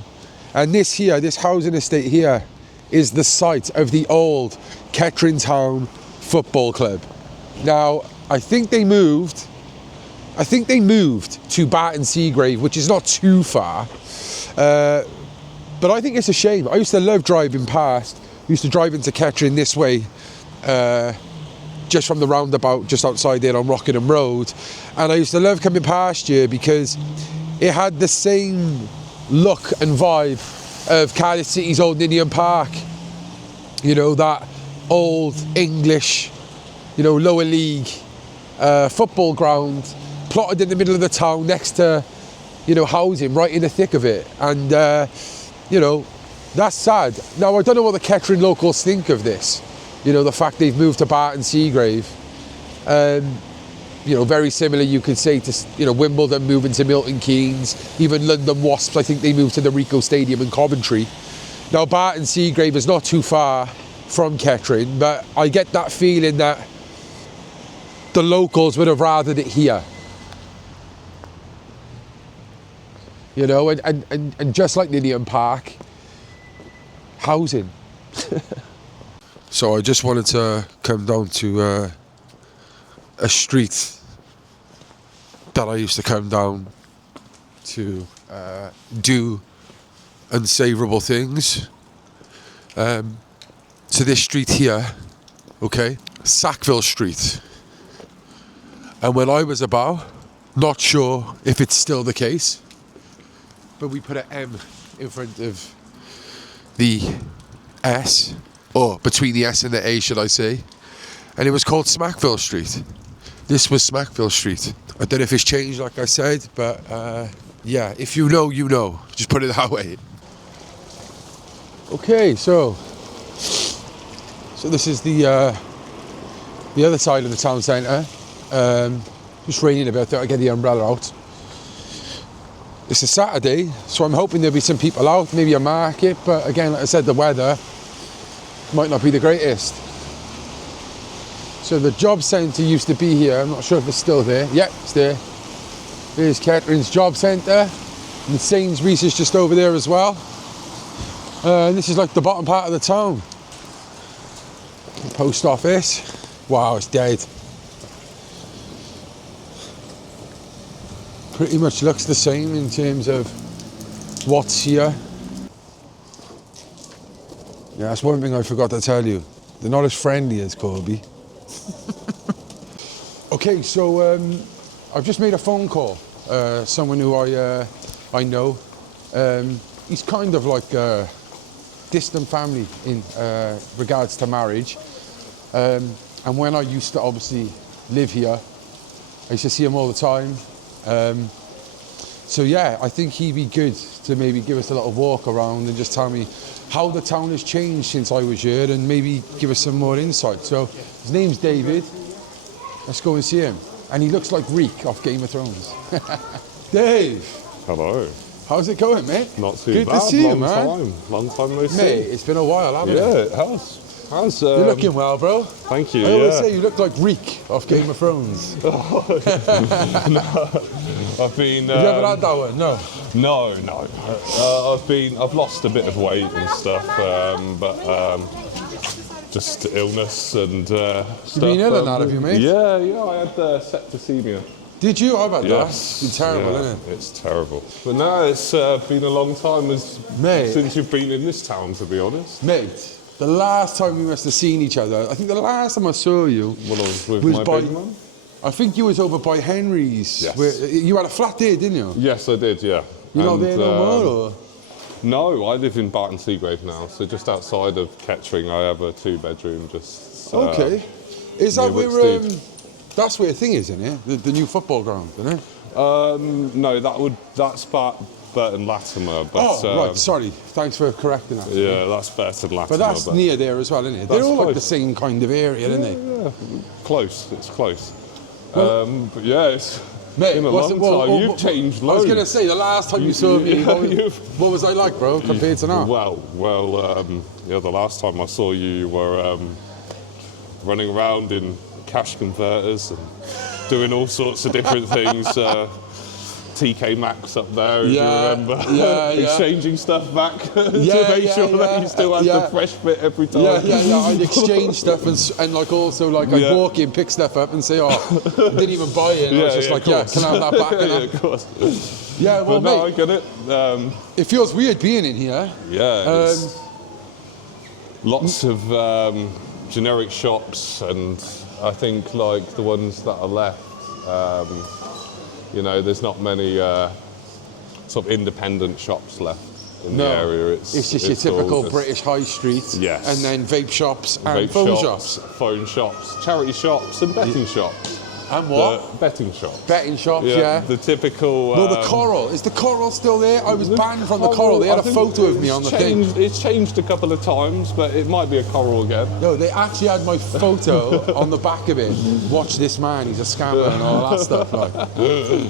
And this here, this housing estate here, is the site of the old Kettering Town Football Club. Now, I think they moved to Barton Seagrave, which is not too far. But I think it's a shame. I used to love driving past. I used to drive into Kettering this way, just from the roundabout, just outside there on Rockingham Road. And I used to love coming past here because it had the same look and vibe of Cardiff City's old Ninian Park. You know, that old English, you know, lower league football ground, plotted in the middle of the town next to, you know, housing right in the thick of it. And, you know, that's sad. Now, I don't know what the Kettering locals think of this. You know, the fact they've moved to Barton Seagrave. You know, very similar, you could say, to, you know, Wimbledon moving to Milton Keynes. Even London Wasps, I think they moved to the Rico Stadium in Coventry. Now, Barton Seagrave is not too far from Kettering, but I get that feeling that the locals would have rathered it here. You know, and just like Ninian Park, housing. So I just wanted to come down to a street that I used to come down to do unsavourable things. So this street here, okay, Sackville Street. And when I was about, not sure if it's still the case, but we put an M in front of the S, or between the S and the A, should I say, and it was called Smackville Street. This was Smackville Street. I don't know if it's changed, like I said, but yeah, if you know, you know. Just put it that way. Okay, so this is the other side of the town centre. Just raining a bit, I thought I'd get the umbrella out. It's a Saturday, so I'm hoping there'll be some people out, maybe a market, but again, like I said, the weather might not be the greatest. So the job centre used to be here. I'm not sure if it's still there. Yep, it's there. There's Kettering's job centre. And Sainsbury's is just over there as well. This is like the bottom part of the town. The post office. Wow, it's dead. Pretty much looks the same in terms of what's here. Yeah, that's one thing I forgot to tell you. They're not as friendly as Corby. Okay, so I've just made a phone call. Someone who I know. He's kind of like a distant family in regards to marriage. And when I used to obviously live here, I used to see him all the time. So yeah, I think he'd be good to maybe give us a little walk around and just tell me how the town has changed since I was here and maybe give us some more insight. So his name's David. Let's go and see him. And he looks like Reek off Game of Thrones. Dave. Hello. How's it going, mate? Not too good bad. To see you, man. Long time no see. Mate, it's been a while, hasn't it? Yeah, it has. You're looking well, bro. Thank you. I always say you look like Reek off Game of Thrones. No, I've been. Have you ever had that one? No. No. I've lost a bit of weight and stuff, but just illness and stuff. You've been ill and that, have you, mate? Yeah. I had septicemia. Did you? I've had that. Yes. It's terrible, isn't it? It's terrible. But now it's been a long time since you've been in this town, to be honest. Mate. The last time we must have seen each other, I think the last time I saw you I was with my big man. I think you was over by Henry's. Yes. Where, you had a flat there, didn't you? Yes, I did, yeah. You're not there no more, or? No, I live in Barton Seagrave now, so just outside of Kettering I have a 2-bedroom just... okay. Is that where, that's where the thing is, isn't it? The new football ground, isn't it? No, that's Burton Latimer, but... right, sorry. Thanks for correcting that. Yeah, that's Burton Latimer. But that's near there as well, isn't it? They're all close. Like the same kind of area, aren't they? Yeah, close. It's close. Well, but yeah, Mate, in a long time. You've changed loads. I was going to say, the last time you saw me, what was I like, bro, compared to now? The last time I saw you, you were running around in cash converters and doing all sorts of different things. TK Maxx up there, if you remember. Exchanging stuff back to make sure that you still had the fresh bit every time. I'd exchange stuff and like also like I'd walk in, pick stuff up and say, oh, I didn't even buy it. And I was just like, can I have that back? Of course. Yeah, well, but no, mate, I get it. It feels weird being in here. Yeah, it's lots of generic shops, and I think like the ones that are left, there's not many sort of independent shops left in the area. It's just your typical British high street. Yes. And then vape shops and phone shops. Phone shops, charity shops and betting shops. And what? Betting shops. Betting shops, yeah. The typical... Well, the Coral. Is the Coral still there? I was banned from the Coral. They had a photo of me on the thing. It's changed a couple of times, but it might be a Coral again. No, they actually had my photo on the back of it. Watch this man, he's a scammer and all that stuff. Like.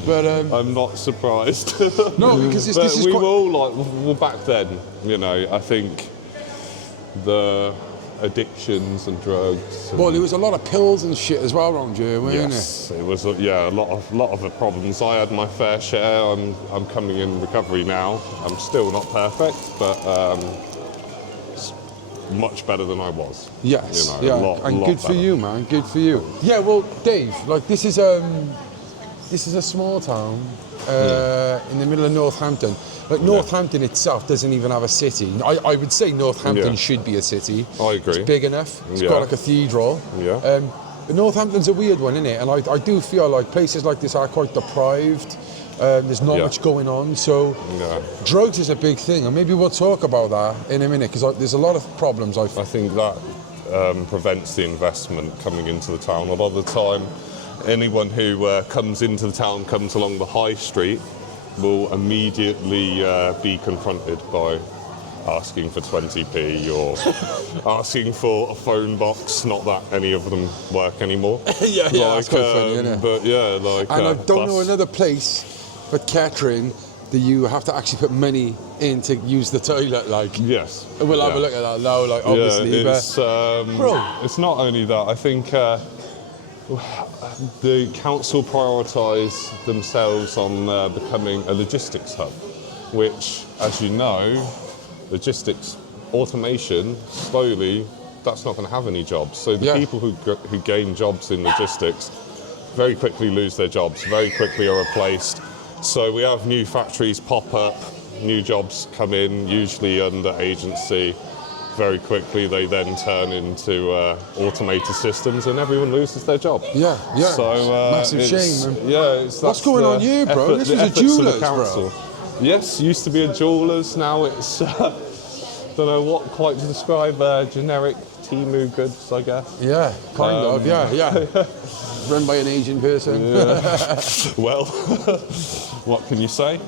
But I'm not surprised. No, because this is back then, I think the addictions and drugs. Well, there was a lot of pills and shit as well around here, weren't Yes, it was. A lot of the problems. I had my fair share. I'm coming in recovery now. I'm still not perfect, but it's much better than I was. Yes, a lot good for better. you, man. Good for you. Yeah, well, Dave, like this is a small town in the middle of Northampton. Like Northampton itself doesn't even have a city. I would say Northampton should be a city. I agree. It's big enough. It's got a cathedral. Yeah. But Northampton's a weird one, isn't it? And I do feel like places like this are quite deprived. There's not much going on. So drugs is a big thing. And maybe we'll talk about that in a minute because there's a lot of problems. I think that prevents the investment coming into the town. A lot of the time, anyone who comes into the town, comes along the high street, will immediately be confronted by asking for 20p or asking for a phone box. Not that any of them work anymore. That's quite funny, isn't it? But and I don't know another place but Kettering that you have to actually put money in to use the toilet. Like yes, and we'll have a look at that now. Like obviously, it's not only that. I think. The council prioritise themselves on becoming a logistics hub, which, as you know, logistics automation slowly, that's not going to have any jobs. So the people who gain jobs in logistics very quickly lose their jobs, very quickly are replaced. So we have new factories pop up, new jobs come in, usually under agency. Very quickly, they then turn into automated systems, and everyone loses their job. Yeah. So massive shame. Man. Yeah, what's going on here, bro? This was a jeweller's, bro. Yes, used to be a jeweller's. Now it's don't know what quite to describe. Generic Temu goods, I guess. Yeah, kind of. Yeah. Run by an Asian person. Well, what can you say?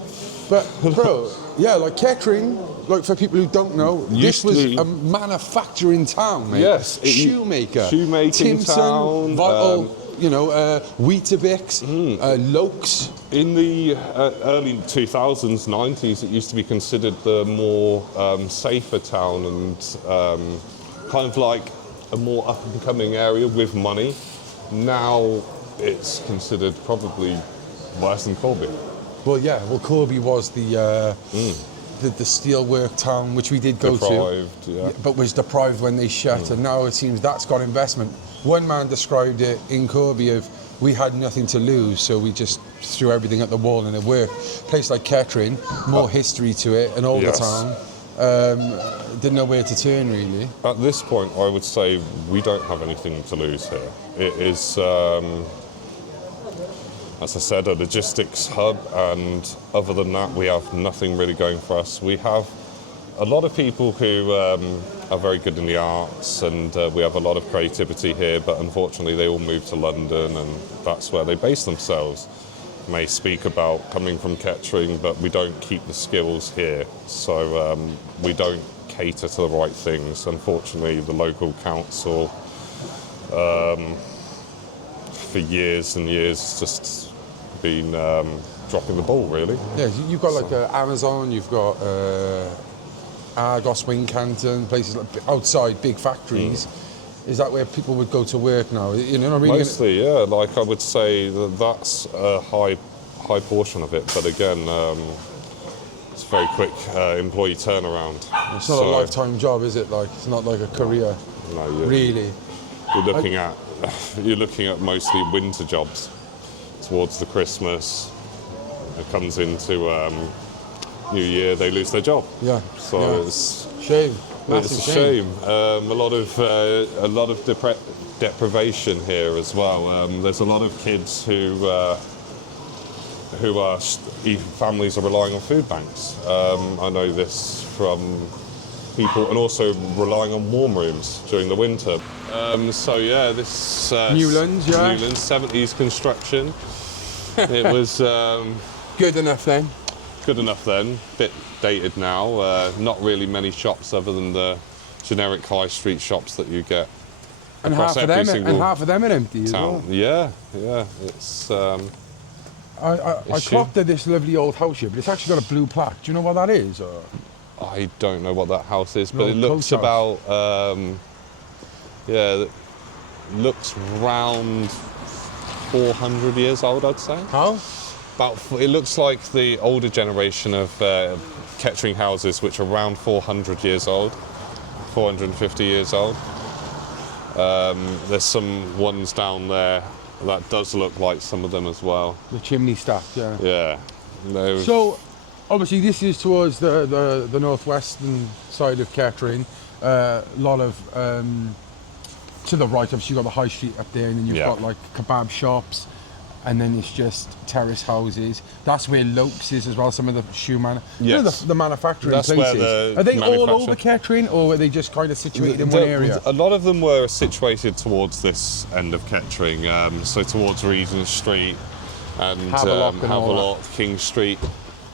But, bro, like Kettering, like for people who don't know, this was a manufacturing town, mate. Yes. Shoemaker. Shoemaking Timson, town. Weetabix, Lokes. In the early 2000s, 90s, it used to be considered the more safer town and kind of like a more up-and-coming area with money. Now it's considered probably worse than Corby. Well, Corby was the steelwork town, which we did go to, but was deprived when they shut, and now it seems that's got investment. One man described it in Corby of, we had nothing to lose, so we just threw everything at the wall and it worked. A place like Kettering, more history to it, an older town, didn't know where to turn really. At this point, I would say we don't have anything to lose here. It is... as I said, a logistics hub, and other than that, we have nothing really going for us. We have a lot of people who are very good in the arts, and we have a lot of creativity here, but unfortunately they all move to London, and that's where they base themselves. May speak about coming from Kettering, but we don't keep the skills here, so we don't cater to the right things. Unfortunately, the local council, for years and years, just been dropping the ball, really. Yeah, you've got like Amazon, you've got Argos, Wincanton, places like outside big factories. Is that where people would go to work now? You know, really Mostly, yeah. Like I would say that's a high portion of it. But again, it's a very quick employee turnaround. It's not a lifetime job, is it? Like it's not like a career. No, really. You're looking at mostly winter jobs towards the Christmas. It comes into New Year, they lose their job. Yeah. So it's shame. It's a shame. A lot of deprivation here as well. There's a lot of kids who are families are relying on food banks. I know this from people, and also relying on warm rooms during the winter. So yeah, this Newlands, 70s construction. It was good enough then. Good enough then. Bit dated now. Not really many shops other than the generic high street shops that you get. And half of them are empty as well. Yeah. It's. I clocked at this lovely old house here, but it's actually got a blue plaque. Do you know what that is? Or? I don't know what that house is, but it looks about. It looks around 400 years old, I'd say. How? It looks like the older generation of Kettering houses, which are around 400 years old, 450 years old. There's some ones down there that does look like some of them as well. The chimney stack, yeah. Yeah. So, obviously, this is towards the northwestern side of Kettering. A lot of to the right, obviously, you've got the high street up there, and then you've got like kebab shops. And then it's just terrace houses. That's where Lopes is as well, some of the shoe the manufacturing places. Are they all over Kettering, or are they just kind of situated in one area? A lot of them were situated towards this end of Kettering, so towards Regent Street and Havelock, King Street.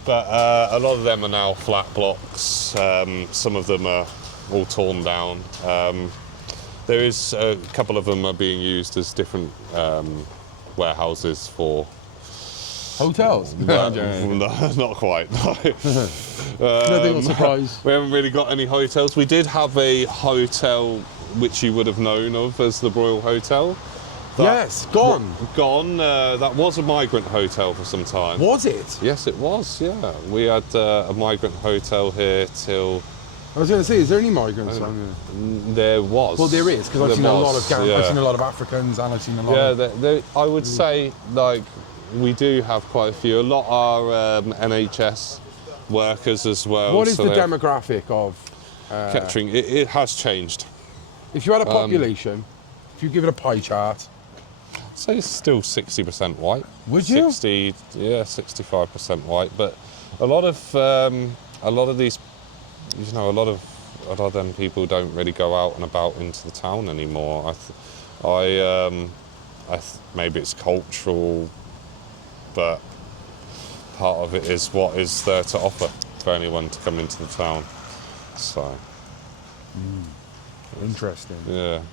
But a lot of them are now flat blocks. Some of them are all torn down. There is a couple of them are being used as different warehouses for hotels. No, not quite. No. Nothing will surprise. We haven't really got any hotels. We did have a hotel which you would have known of as the Royal Hotel. Yes, gone. Gone. That was a migrant hotel for some time. Was it? Yes, it was. Yeah, we had a migrant hotel here till. I was going to say, is there any migrants on here? There was. Well, there is, because I've seen a lot of I've seen a lot of Africans, and I've seen a lot of... I would say, like, we do have quite a few. A lot are NHS workers as well. What is the demographic of... Kettering? It has changed. If you had a population, if you give it a pie chart... I'd say it's still 60% white. Would you? 65% white. But a lot of these... You know, a lot of them people don't really go out and about into the town anymore. Maybe it's cultural, but part of it is what is there to offer for anyone to come into the town. So, interesting. Yeah.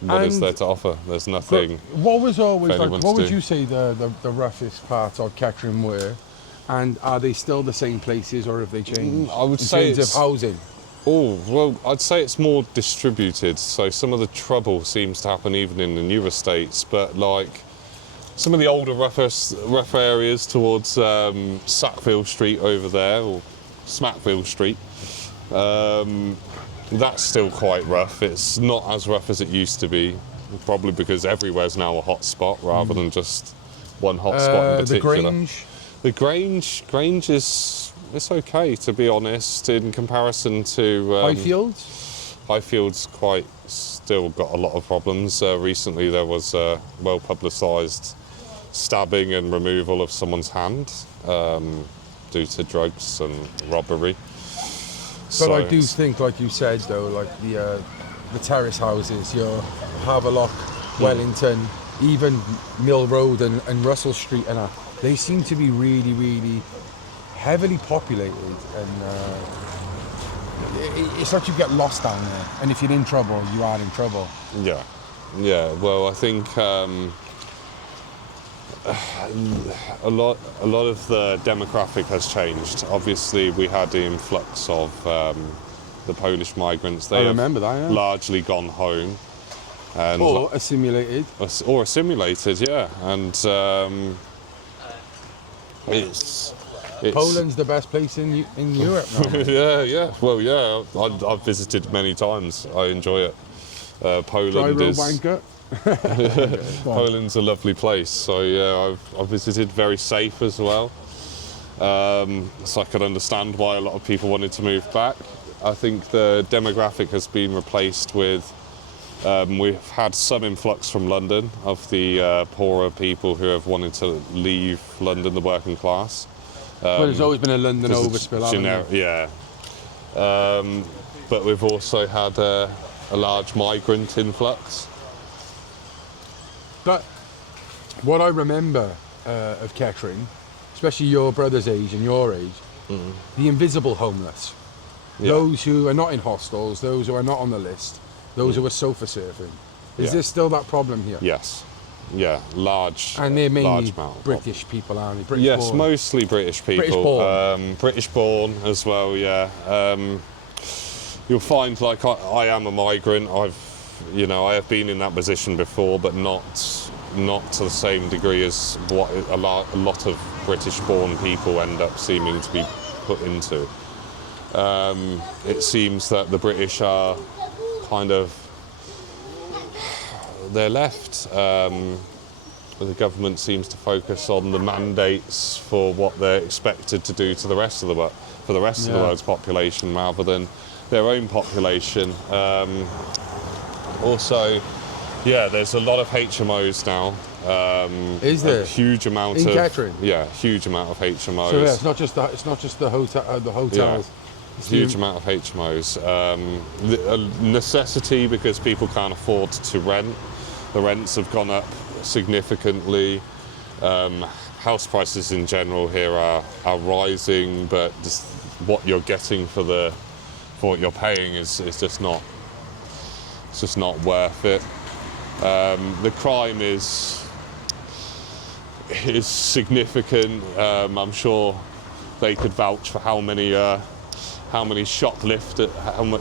What is there to offer? There's nothing. What was always like? What would you say the roughest parts of Kettering were? And are they still the same places, or have they changed? I would say in terms of housing. Oh, well, I'd say it's more distributed. So some of the trouble seems to happen even in the new estates, but like some of the older, rough areas towards Sackville Street over there, or Smackville Street, that's still quite rough. It's not as rough as it used to be, probably because everywhere's now a hot spot rather than just one hot spot in particular. The Grange? The Grange is, it's okay, to be honest, in comparison to... Highfields? Highfields still got a lot of problems. Recently there was a well-publicised stabbing and removal of someone's hand due to drugs and robbery. But I do think, like you said, though, like the terrace houses, your Havelock, Wellington, even Mill Road and Russell Street and that, they seem to be really, really heavily populated, and it's like you get lost down there. And if you're in trouble, you are in trouble. Yeah. Well, I think a lot of the demographic has changed. Obviously, we had the influx of the Polish migrants. They remember that, yeah. largely gone home. And Or assimilated. Or assimilated, yeah. And it's Poland's the best place in Europe now. yeah. Well, yeah. I've visited many times. I enjoy it. Poland is. Poland's a lovely place. So yeah, I've visited. Very safe as well. So I could understand why a lot of people wanted to move back. I think the demographic has been replaced with. We've had some influx from London of the poorer people who have wanted to leave London, the working class. Well, there's always been a London overspill, hasn't there? Yeah. But we've also had a large migrant influx. But what I remember of Kettering, especially your brother's age and your age, the invisible homeless. Yeah. Those who are not in hostels, those who are not on the list, those who are sofa surfing. Is there still that problem here? Yes. Yeah, large. And they're mainly amount British people, aren't they? British yes, born. mostly British people. British born as well. Yeah. You'll find, like, I am a migrant. I have been in that position before, but not to the same degree as what a lot of British born people end up seeming to be put into. It seems that the British are kind of, they're left. The government seems to focus on the mandates for what they're expected to do to the rest of the world, for the rest of the world's population, rather than their own population. Also, yeah, there's a lot of HMOs now. Is there? A huge amount in of Kettering? Yeah, huge amount of HMOs. So yeah, it's not just the hotel. The hotels. Yeah, huge amount of HMOs. A necessity because people can't afford to rent. The rents have gone up significantly. House prices in general here are rising, but just what you're getting for what you're paying is just not. It's just not worth it. The crime is significant. I'm sure they could vouch for how much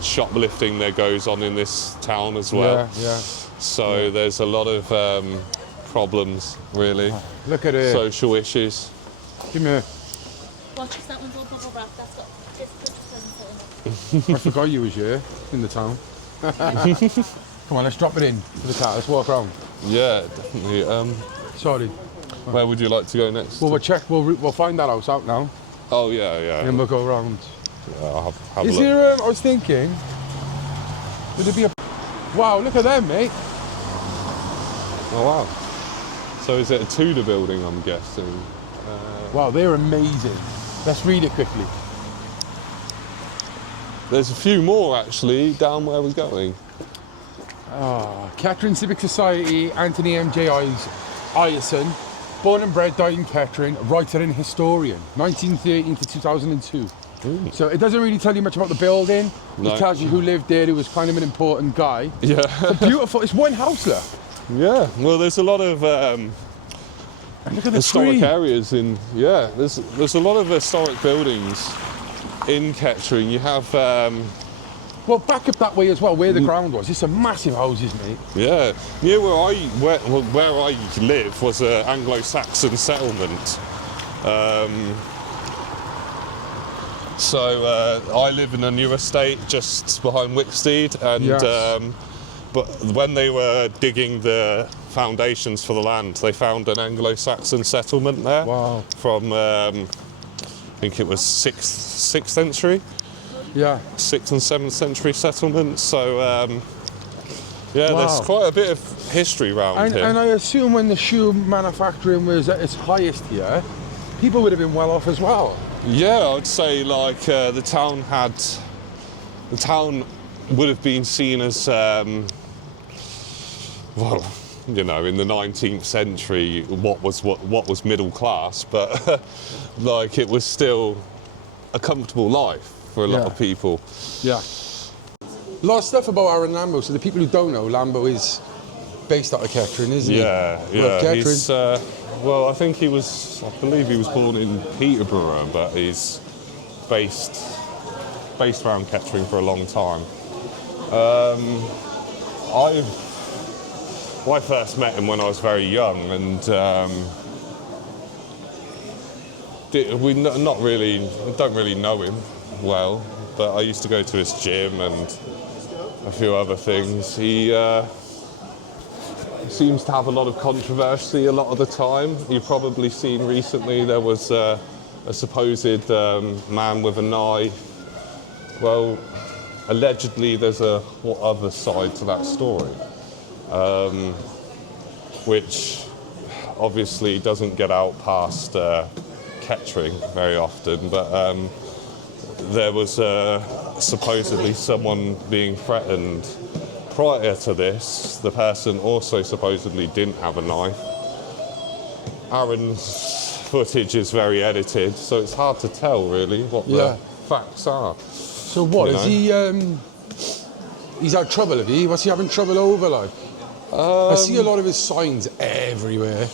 shoplifting there goes on in this town as well. Yeah. So there's a lot of problems, really. Look at it. Social issues. Give me a... Watch that one's all bubble wrap. That's got I forgot you was here in the town. Come on, let's drop it in to the car. Let's walk around. Yeah, definitely. Sorry. Where would you like to go next? Well, we'll find that house out now. Oh yeah. And then we'll go around. Yeah, I'll have a Is look. there? I was thinking. Would there be a? Wow! Look at them, mate. Oh wow. So is it a Tudor building? I'm guessing. Wow, they're amazing. Let's read it quickly. There's a few more actually down where we're going. Kettering Civic Society, Anthony M.J. Ison, born and bred, died in Kettering, writer and historian, 1913 to 2002. Ooh. So it doesn't really tell you much about the building. No. It tells you who lived there, who was kind of an important guy. Yeah. It's beautiful. It's one house, look. Yeah. Well, there's a lot of look at the historic tree. areas in. Yeah. There's a lot of historic buildings in Kettering. You have. Well, back up that way as well, where the ground was. It's some massive houses, mate. Yeah, near where I live was an Anglo-Saxon settlement. So I live in a new estate just behind Wicksteed, and Yes. but when they were digging the foundations for the land, they found an Anglo-Saxon settlement there. Wow. From I think it was 6th century. Yeah. 6th and 7th century settlements. So yeah, Wow. there's quite a bit of history around here. And I assume when the shoe manufacturing was at its highest here, people would have been well off as well. Yeah, I'd say like the town would have been seen as well, you know, in the 19th century, what was middle class, but like it was still a comfortable life for a lot of people. Yeah. A lot of stuff about Aaron Lambo. So the people who don't know, Lambo is based out of Kettering, isn't he? Yeah. Kettering. Well, I think I believe he was born in Peterborough, but he's based around Kettering for a long time. I first met him when I was very young, and we don't really know him well, but I used to go to his gym and a few other things. He seems to have a lot of controversy a lot of the time. You've probably seen recently there was a supposed man with a knife. Well, allegedly there's a other side to that story, which obviously doesn't get out past Kettering very often, but there was supposedly someone being threatened. Prior to this, the person also supposedly didn't have a knife. Aaron's footage is very edited, so it's hard to tell really what the facts are. So what, is he, he's had trouble, have he? What's he having trouble over, like? I see a lot of his signs everywhere.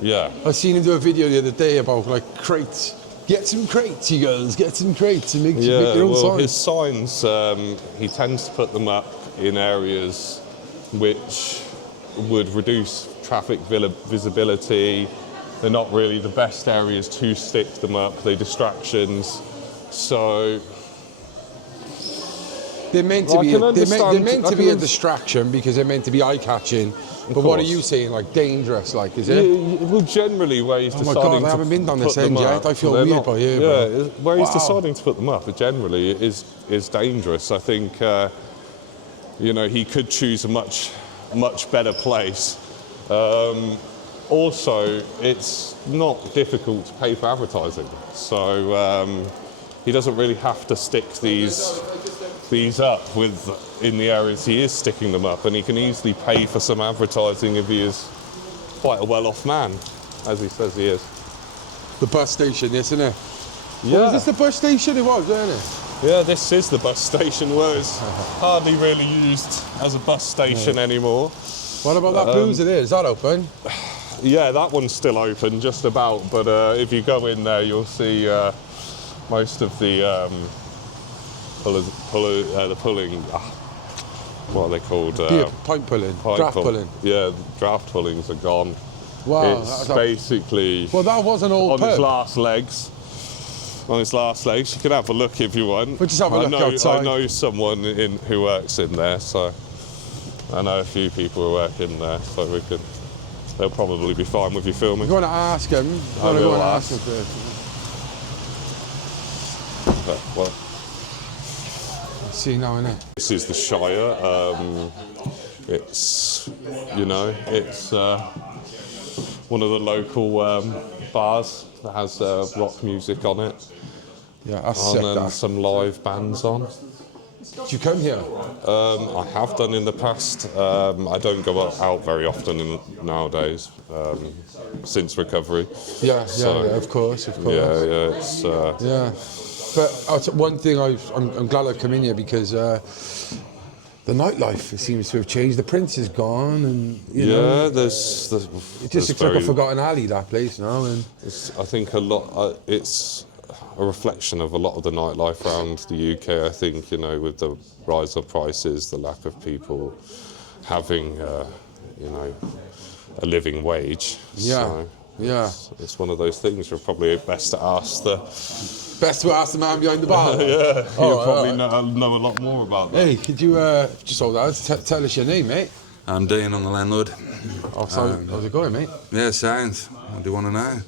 Yeah. I seen him do a video the other day about, like, crates. Get some crates, he goes, get some crates and make your own signs. His signs, he tends to put them up in areas which would reduce traffic visibility. They're not really the best areas to stick them up, they're distractions. So they're meant to be a distraction because they're meant to be eye-catching. But what are you saying, like dangerous, like, is it? Yeah, well, generally where he's deciding to put them up... Oh my God, I haven't been down this end yet. I feel weird by here. Yeah, where he's deciding to put them up, generally is dangerous. I think, he could choose a much better place. Also, it's not difficult to pay for advertising. So he doesn't really have to stick these up in the areas he is sticking them up, and he can easily pay for some advertising if he is quite a well-off man, as he says he is. The bus station, isn't it? Yeah. Well, is this the bus station? It was, isn't it? Yeah, this is the bus station, where it's hardly really used as a bus station anymore. What about that boozer there? Is that open? Yeah, that one's still open, just about, but if you go in there, you'll see most of the pulling, what are they called? Pipe pulling, draft pulling. Yeah, draft pullings are gone. Wow. It's basically... Well, that was an old on its last legs. On its last legs. You can have a look if you want. We'll just have a look outside. I know someone who works in there, so I know a few people who work in there, so they'll probably be fine with you filming. You want to ask them? I will ask them first. Well, see now, innit? this is the Shire. It's one of the local bars that has rock music on it. Yeah, that's sick. And some live bands on. Do you come here? I have done in the past. I don't go out very often nowadays, since recovery. Yeah, of course. Yeah, it's... But one thing I'm glad I've come in here because the nightlife seems to have changed. The Prince is gone, and you know, it just looks like a forgotten alley, that place now. And I think a lot. It's a reflection of a lot of the nightlife around the UK. I think with the rise of prices, the lack of people having a living wage. Yeah, so it's one of those things. You're probably best to ask the man behind the bar. Yeah, you'll probably know a lot more about that. Hey, could you just hold that? Tell us your name, mate. I'm Dean, I'm the landlord. How's it going, mate? Yeah, sounds. What do you want to know?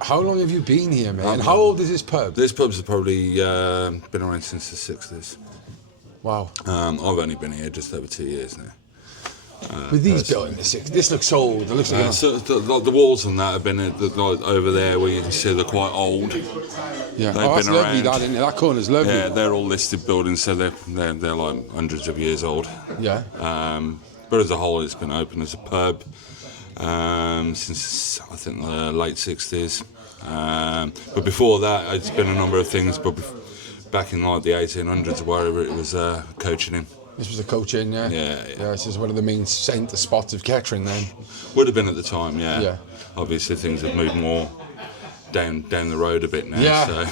How long have you been here, mate? And how old is this pub? This pub's probably been around since the 60s. Wow. I've only been here just over 2 years now. With these built in the 60s, this looks old. It looks like the walls on that have been over there where you can see they're quite old. Yeah, that's been lovely. around. That corner's lovely. Yeah, they're all listed buildings, so they're like hundreds of years old. Yeah. But as a whole, it's been open as a pub since I think the late 60s. But before that, it's been a number of things. But back in like the 1800s or whatever, it was coaching in. This was a coach inn, yeah? Yeah. This is one of the main centre spots of Kettering then. Would have been at the time, yeah. Yeah. Obviously, things have moved more down the road a bit now. Yeah, So.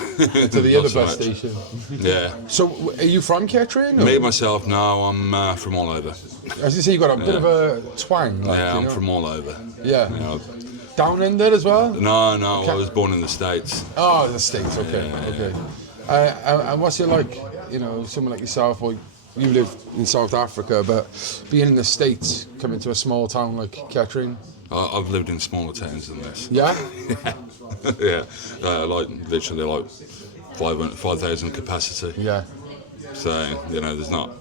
to the Not other so bus much. station. Yeah. So, are you from Kettering? Or? Me, myself, no, I'm from all over. As you say, you've got a bit of a twang. Like, Yeah, you I'm know? from all over. Yeah. You know, Down under as well? no, I was born in the States. Oh, the States, okay, Yeah, okay. And what's it like, you know, someone like yourself, or you live in South Africa, but being in the States, coming to a small town like Kettering? I've lived in smaller towns than this. Yeah? Yeah, like literally like 5,000 capacity. Yeah. So, you know, there's not...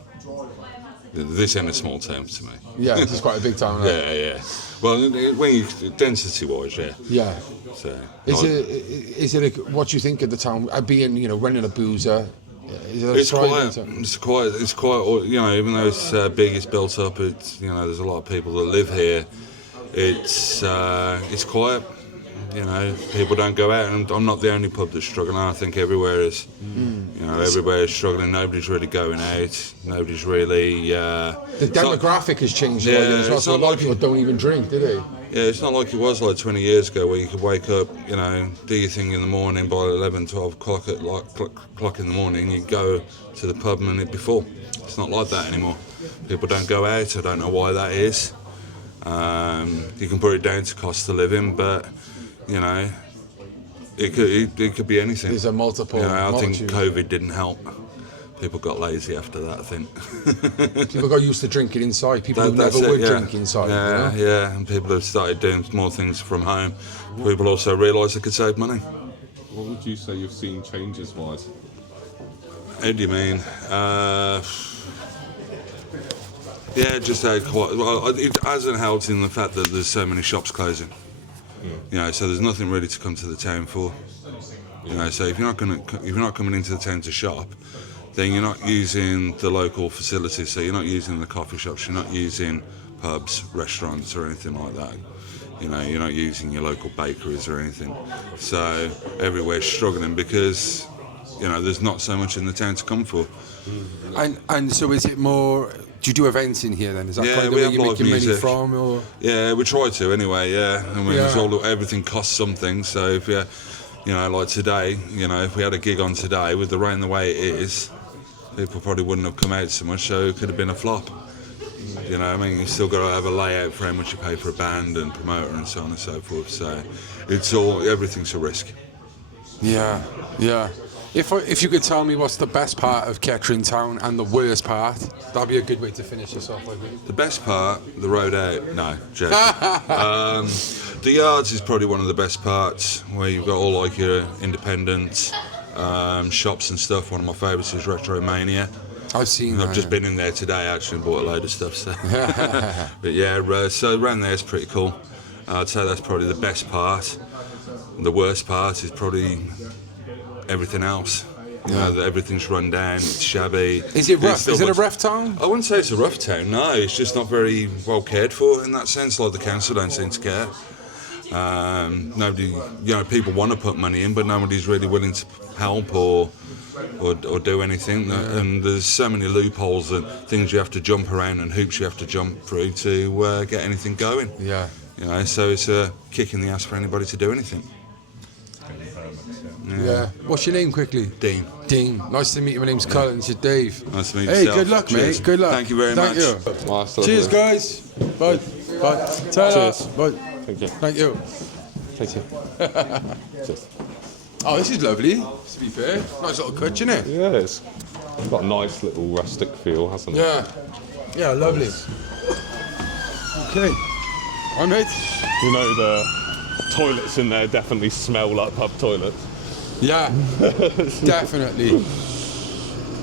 This ain't a small town to me. Yeah, this is quite a big town, right? Yeah. Well, when you density-wise, yeah. Yeah. So, Is it what do you think of the town? Being, you know, running a boozer, is it a it's thriving town? quite, you know, even though it's big, it's built up, it's, you know, there's a lot of people that live here. It's quiet, you know, people don't go out, and I'm not the only pub that's struggling. I think everywhere is, you know, everywhere is struggling. Nobody's really going out. Nobody's really... The demographic has changed a lot as well, so a lot of people don't even drink, do they? Yeah, it's not like it was like 20 years ago where you could wake up, you know, do your thing in the morning by 11, 12 o'clock o'clock in the morning, you go to the pub and it'd be full. It's not like that anymore. People don't go out, I don't know why that is. You can put it down to cost of living, but, you know, it could be anything. There's a multiple. You know, I think multitude. COVID didn't help. People got lazy after that, I think. People got used to drinking inside. People who never would drink inside. Yeah, you know? yeah, and people have started doing more things from home. People also realised they could save money. What would you say you've seen changes-wise? How do you mean? Yeah, just quite. Well, it hasn't helped in the fact that there's so many shops closing. You know, so there's nothing really to come to the town for. You know, so if you're not coming into the town to shop, then you're not using the local facilities. So you're not using the coffee shops. You're not using pubs, restaurants, or anything like that. You know, you're not using your local bakeries or anything. So everywhere's struggling because, you know, there's not so much in the town to come for. And so is it more? Do you do events in here then? Is that Yeah, kind of we where have you make live your money music. from? Or? Yeah, we try to anyway. Yeah, I mean, Yeah. everything costs something. So if you know, like today, you know, if we had a gig on today with the rain the way it is, people probably wouldn't have come out so much. So it could have been a flop. You know, I mean, you still got to have a layout for how much you pay for a band and promoter and so on and so forth. So everything's a risk. Yeah, yeah. If you could tell me what's the best part of Kettering town and the worst part, that'd be a good way to finish this off, I think. The best part, the road out. No, joking. The yards is probably one of the best parts, where you've got all like your independent shops and stuff. One of my favourites is Retromania. I've seen that. I've just been in there today actually and bought a load of stuff. So. But yeah, so around there is pretty cool. I'd say that's probably the best part. The worst part is probably everything else. You know, that everything's run down, it's shabby. Is it rough? Is it a rough town? I wouldn't say it's a rough town, no. It's just not very well cared for in that sense. Like the council don't seem to care. Nobody, you know, people want to put money in, but nobody's really willing to help or do anything. And there's so many loopholes and things you have to jump around and hoops you have to jump through to get anything going. Yeah. You know, so it's a kick in the ass for anybody to do anything. Yeah. What's your name, quickly? Dean. Dean. Nice to meet you. My name's Colin. It's Dave. Nice to meet you. Hey, good luck, Cheers. mate. Good luck. Thank you very much. You. Nice. Cheers, guys. Bye. Bye. Cheers. Bye. Thank you. Thank you. Thank you. Cheers. Oh, this is lovely, to be fair. Nice little cut, isn't it? Yeah, it's got a nice little rustic feel, hasn't it? Yeah. Yeah, lovely. Okay. Hi, mate. You know, the toilets in there definitely smell like pub toilets. Yeah, definitely.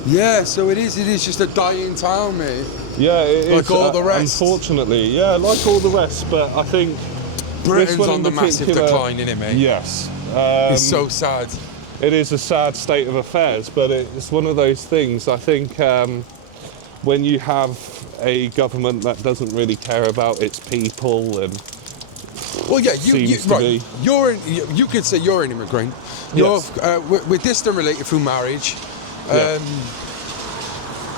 Yeah, so it is just a dying town, mate. Yeah, it is. Like all the rest. Unfortunately, yeah, like all the rest, but I think Britain's this one on in the massive particular- decline, isn't it, mate? Yes. It's so sad. It is a sad state of affairs, but it's one of those things. I think when you have a government that doesn't really care about its people and well, yeah, you could say you're an immigrant. Yes. We're distant related through marriage. Yeah.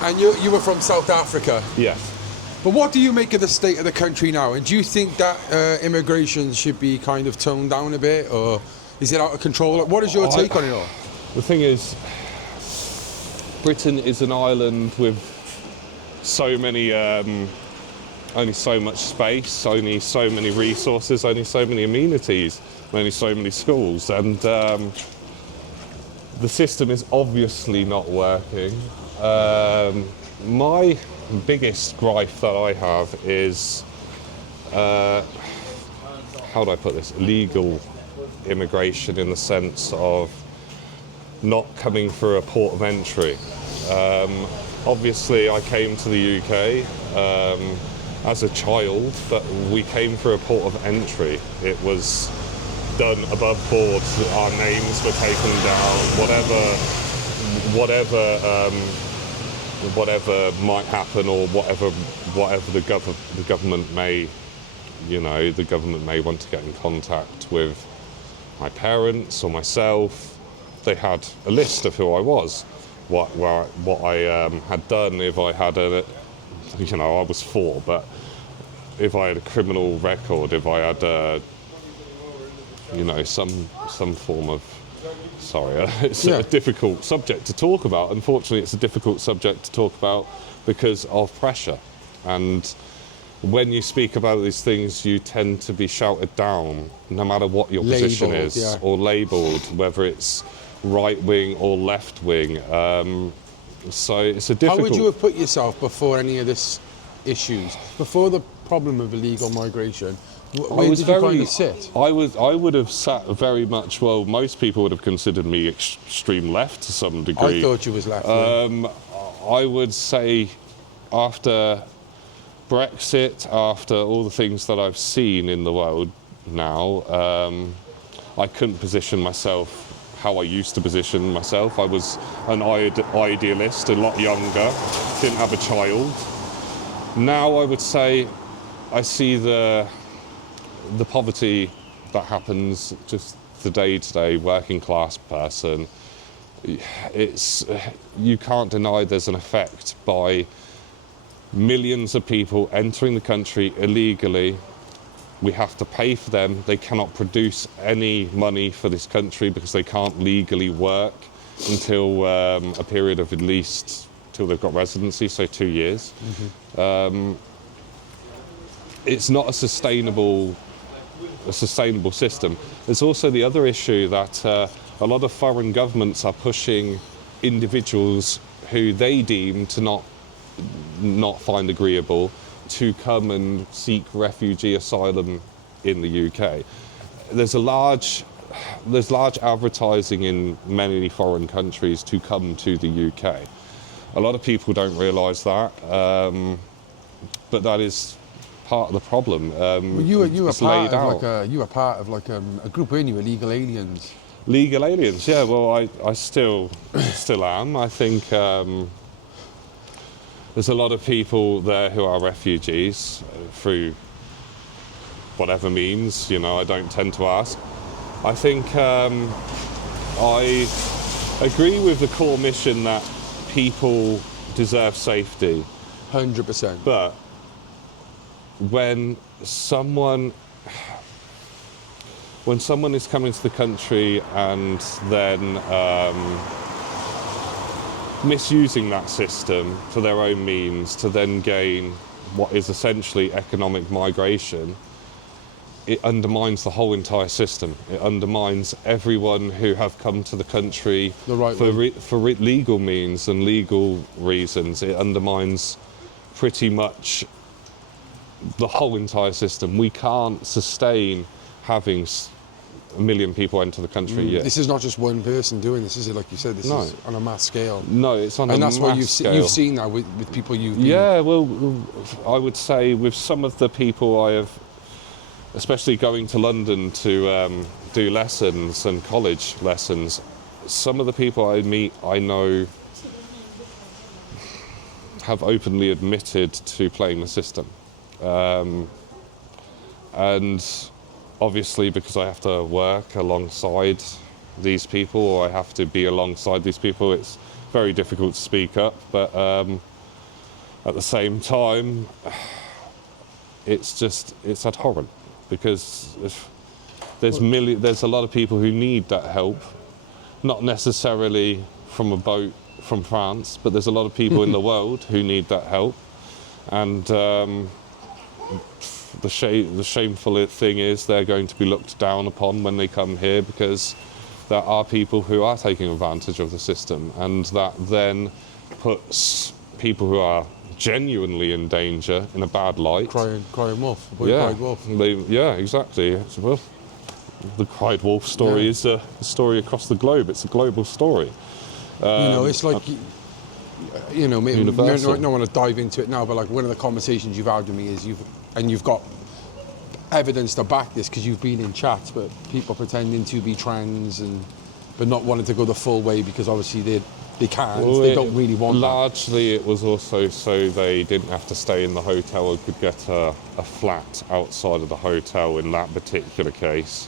And you were from South Africa. Yes. But what do you make of the state of the country now? And do you think that immigration should be kind of toned down a bit, or is it out of control? What is your take on it all? The thing is, Britain is an island with so many, only so much space, only so many resources, only so many amenities, only so many schools, and the system is obviously not working. My biggest gripe that I have is, how do I put this, legal immigration, in the sense of not coming through a port of entry. Obviously I came to the UK as a child, but we came through a port of entry. It was done above board, our names were taken down, whatever might happen, or whatever the government may, the government may want to get in contact with my parents or myself. They had a list of who I was, what I had done. If I had I was 4, but if I had a criminal record, if I had some form of, it's a difficult subject to talk about. Unfortunately, it's a difficult subject to talk about because of pressure. And when you speak about these things, you tend to be shouted down, no matter what your position is, or labelled, whether it's right wing or left wing. So it's a difficult. How would you have put yourself before any of this issues, before the problem of illegal migration? Where did you kind of sit? I would have sat very much. Well, most people would have considered me extreme left to some degree. I thought you was left wing. I would say, after Brexit, after all the things that I've seen in the world now, I couldn't position myself how I used to position myself. I was an idealist, a lot younger, didn't have a child. Now I would say I see the poverty that happens, just the day-to-day working class person. You can't deny there's an effect by millions of people entering the country illegally. We have to pay for them. They cannot produce any money for this country because they can't legally work until a period of at least till they've got residency, so 2 years. Mm-hmm. It's not a sustainable system. There's also the other issue that a lot of foreign governments are pushing individuals who they deem to not find agreeable to come and seek refugee asylum in the UK. There's large advertising in many foreign countries to come to the UK. A lot of people don't realise that, but that is part of the problem. Well, you were part of like a group, weren't you? Illegal aliens. Legal aliens, yeah. Well, I still am. I think there's a lot of people there who are refugees through whatever means. I don't tend to ask. I think I agree with the core mission that people deserve safety. 100%. But when someone is coming to the country and then misusing that system for their own means to then gain what is essentially economic migration, it undermines the whole entire system. It undermines everyone who have come to the country for legal means and legal reasons. It undermines pretty much the whole entire system. We can't sustain having 1 million people enter the country yet. This is not just one person doing this, is it? Like you said, this is on a mass scale. No, it's on a mass scale. And that's why you've seen that with people you've been... Yeah, well, I would say with some of the people I have, especially going to London to do lessons and college lessons, some of the people I meet, I know, have openly admitted to playing the system. And obviously, because I have to work alongside these people, or I have to be alongside these people. It's very difficult to speak up, but at the same time, it's abhorrent, because there's a lot of people who need that help, not necessarily from a boat from France, but there's a lot of people in the world who need that help. And the shameful thing is they're going to be looked down upon when they come here, because there are people who are taking advantage of the system, and that then puts people who are genuinely in danger in a bad light. Crying wolf. Cried wolf. Yeah, exactly. Well, the cried wolf story is a story across the globe. It's a global story. It's like, maybe universal. I don't want to dive into it now, but like one of the conversations you've had with me is you've got evidence to back this, because you've been in chats, but people pretending to be trans but not wanting to go the full way because obviously they can't. Well, they don't really want largely it was also so they didn't have to stay in the hotel and could get a flat outside of the hotel in that particular case.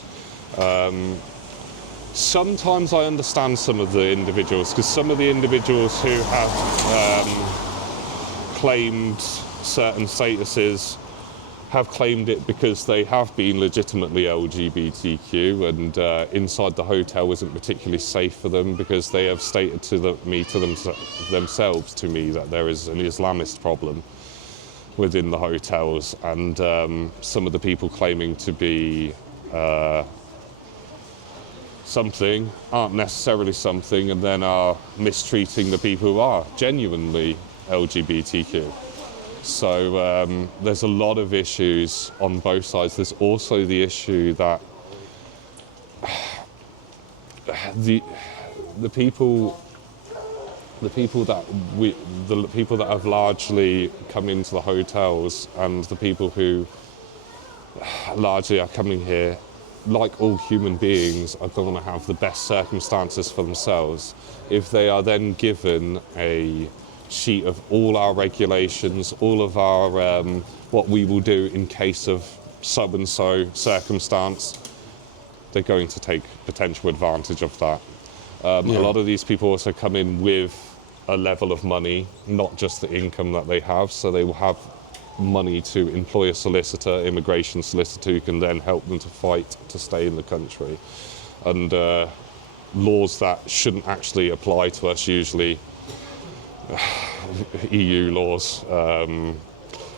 Sometimes I understand some of the individuals, because some of the individuals who have claimed certain statuses have claimed it because they have been legitimately LGBTQ, and inside the hotel isn't particularly safe for them, because they have stated themselves to me that there is an Islamist problem within the hotels, and some of the people claiming to be something aren't necessarily something, and then are mistreating the people who are genuinely LGBTQ. So there's a lot of issues on both sides. There's also the issue that the people that have largely come into the hotels, and the people who largely are coming here, like all human beings, are going to have the best circumstances for themselves. If they are then given a sheet of all our regulations, all of our what we will do in case of so-and-so circumstance, they're going to take potential advantage of that. A lot of these people also come in with a level of money, not just the income that they have, so they will have money to employ a solicitor, immigration solicitor, who can then help them to fight to stay in the country. And laws that shouldn't actually apply to us usually, EU laws,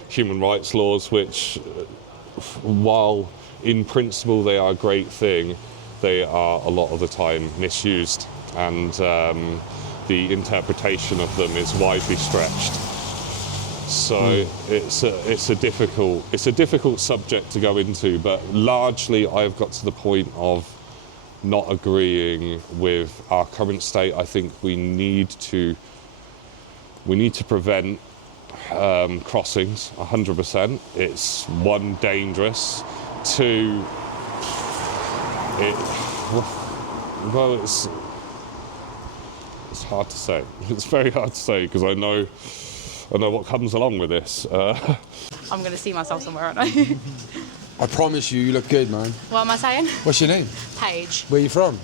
human rights laws, which, while in principle they are a great thing, they are a lot of the time misused, and the interpretation of them is widely stretched. So it's a difficult subject to go into, but largely I've got to the point of not agreeing with our current state. I think we need to prevent crossings 100%. It's one, dangerous. Two, it's hard to say. It's very hard to say, because I know what comes along with this. I'm going to see myself somewhere, aren't I? I promise you look good, man. What am I saying? What's your name? Paige. Where are you from?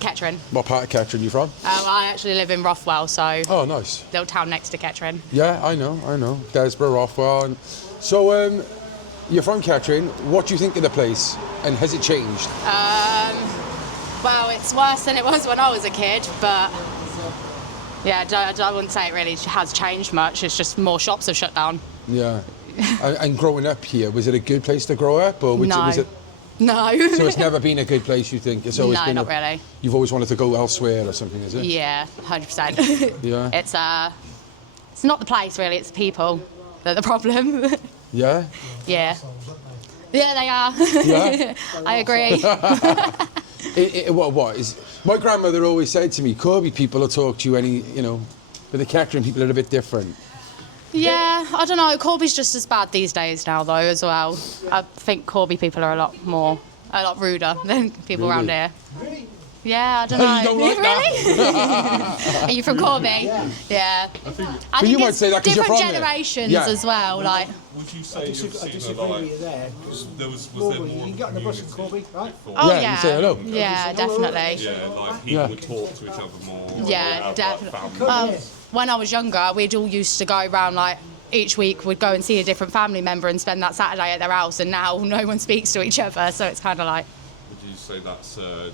Kettering. What part of Kettering are you from? Well, I actually live in Rothwell, so... Oh, nice. Little town next to Kettering. Yeah, I know. Desborough, Rothwell. So, you're from Kettering. What do you think of the place, and has it changed? Well, it's worse than it was when I was a kid, but... Yeah, I wouldn't say it really has changed much. It's just more shops have shut down. Yeah. And growing up here, was it a good place to grow up, or was it? No. So it's never been a good place, you think? It's always been not really. You've always wanted to go elsewhere or something, is it? Yeah, 100%. Yeah. It's not the place really. It's the people that are the problem. Yeah. Yeah. Yeah, they are. Yeah. I agree. What is? My grandmother always said to me, Corby people will talk to you but the Kettering people are a bit different. Yeah, I don't know. Corby's just as bad these days now, though, as well. I think Corby people are a lot ruder than people around here. Yeah, I don't know. You don't like Really? Are you from Corby? Yeah. I But think you might it's say that 'cause you're different from there. generations Yeah. as well. Like, Would you say you've seen disagree a with you there. was there Corby, more you can get on the bus in Corby, right? oh Yeah, yeah, you say hello. yeah, definitely. Yeah, like people would talk to each other more. Yeah, have, definitely. Like, family. When I was younger, we'd all used to go around like each week. We'd go and see a different family member and spend that Saturday at their house. And now no one speaks to each other, so it's kind of like. Would you say that's a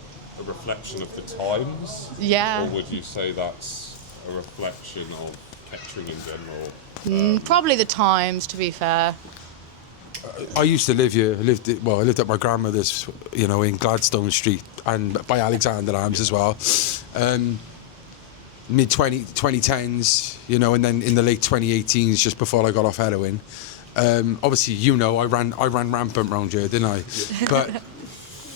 reflection of the times? Yeah. Or would you say that's a reflection of Kettering in general? Probably the times, to be fair. I used to live here. I lived at my grandmother's, in Gladstone Street and by Alexander Arms as well. Mid-2010s, and then in the late 2018s, just before I got off heroin. Obviously, I ran rampant round here, didn't I? But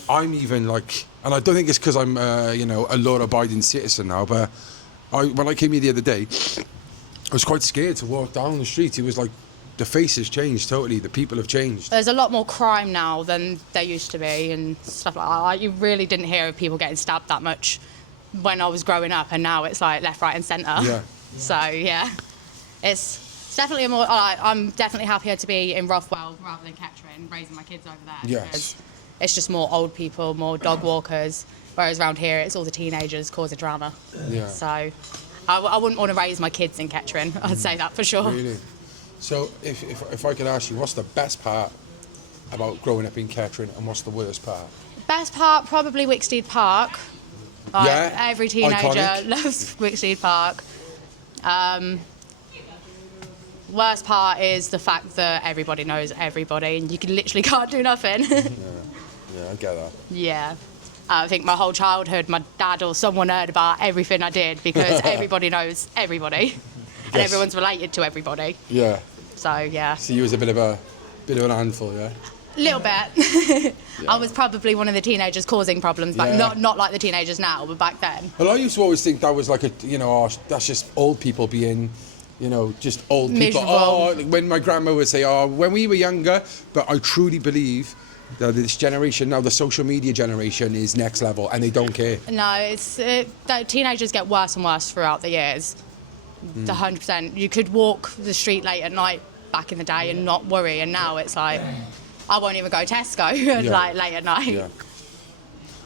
I'm even like, and I don't think it's because I'm, a law-abiding citizen now, but when I came here the other day, I was quite scared to walk down the street. It was like, the face has changed totally. The people have changed. There's a lot more crime now than there used to be and stuff like that. You really didn't hear of people getting stabbed that much when I was growing up, and now it's like left, right and centre. Yeah. So, yeah. It's definitely I'm definitely happier to be in Rothwell rather than Kettering, raising my kids over there. Yes. Because it's just more old people, more dog walkers, whereas around here it's all the teenagers causing drama. Yeah. So I wouldn't want to raise my kids in Kettering, I'd say that for sure. Really? So if I could ask you, what's the best part about growing up in Kettering and what's the worst part? Best part, probably Wicksteed Park. Like, Yeah, every teenager iconic. loves Wicksteed Park. Worst part is the fact that everybody knows everybody and you literally can't do nothing. Yeah, I get that. Yeah. I think my whole childhood, my dad or someone heard about everything I did because everybody knows everybody. And Yes. everyone's related to everybody. Yeah. So, yeah. So you was a bit of an handful, yeah? Little bit. I was probably one of the teenagers causing problems, but Yeah. not like the teenagers now, but back then. Well, I used to always think that was like that's just old people being, just old people. Miserable. Oh, when my grandma would say, when we were younger, but I truly believe that this generation now, the social media generation, is next level and they don't care. No, it's the teenagers get worse and worse throughout the years. 100%. You could walk the street late at night back in the day and not worry, and now it's like I won't even go Tesco like late at night. Yeah.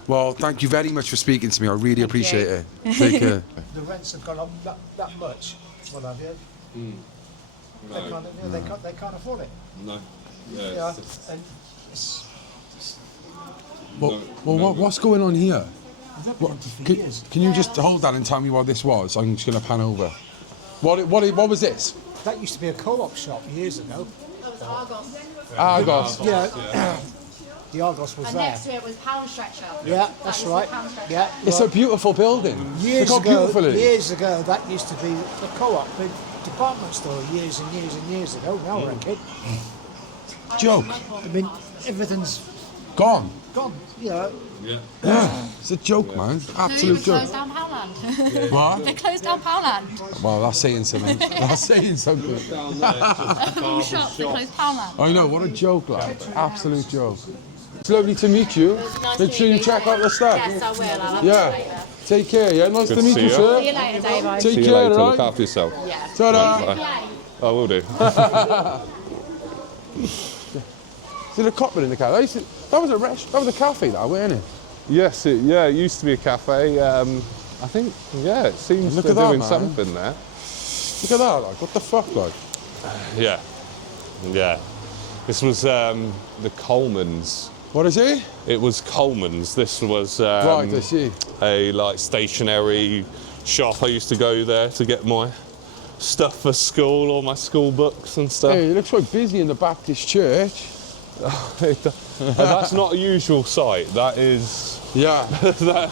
Well, thank you very much for speaking to me. I really appreciate it. you. Take care. The rents have gone up that much. What have you? They can't afford it. No. Yeah. And it's What's going on here? Can you just hold that and tell me what this was? I'm just going to pan over. What was this? that used to be a co-op shop years ago. Argos. Yeah. The Argos was And there. next to it was Pound Stretcher. Yeah, that's right. Yeah, It's a beautiful building. Years Look how beautiful it is. years ago, that used to be the co-op, the department store. Years and years and years ago. Now we're a kid. Joke. I mean, everything's Gone. gone. You know. Yeah. It's a joke, man. Absolute They joke. closed down Poundland. What? They closed down Poundland. Well, that's saying something. That's saying something. All shops, they closed Poundland. I know, what a joke, lad. Absolute joke. It's lovely to meet you. Nice Make sure you check out the stuff. Yes, I will. I'll have to later. Yeah. Take care, yeah? Nice Good to to meet see you, you. sir. See you later, Dave. Take See you care, later. right? Look after yourself. Yeah. Ta-da. Bye. I will do. See the copper in the car? That was a cafe, that, wasn't it? Yes, it used to be a cafe. I think, it seems Look they're at that, doing man. something there. Look at that, like, what the fuck, like? Yeah. This was the Coleman's. What is it? It was Coleman's. This was Right, I see. a stationery shop. I used to go there to get my stuff for school, all my school books and stuff. Hey, you look so busy in the Baptist church. That's not a usual sight. That is. Yeah. that,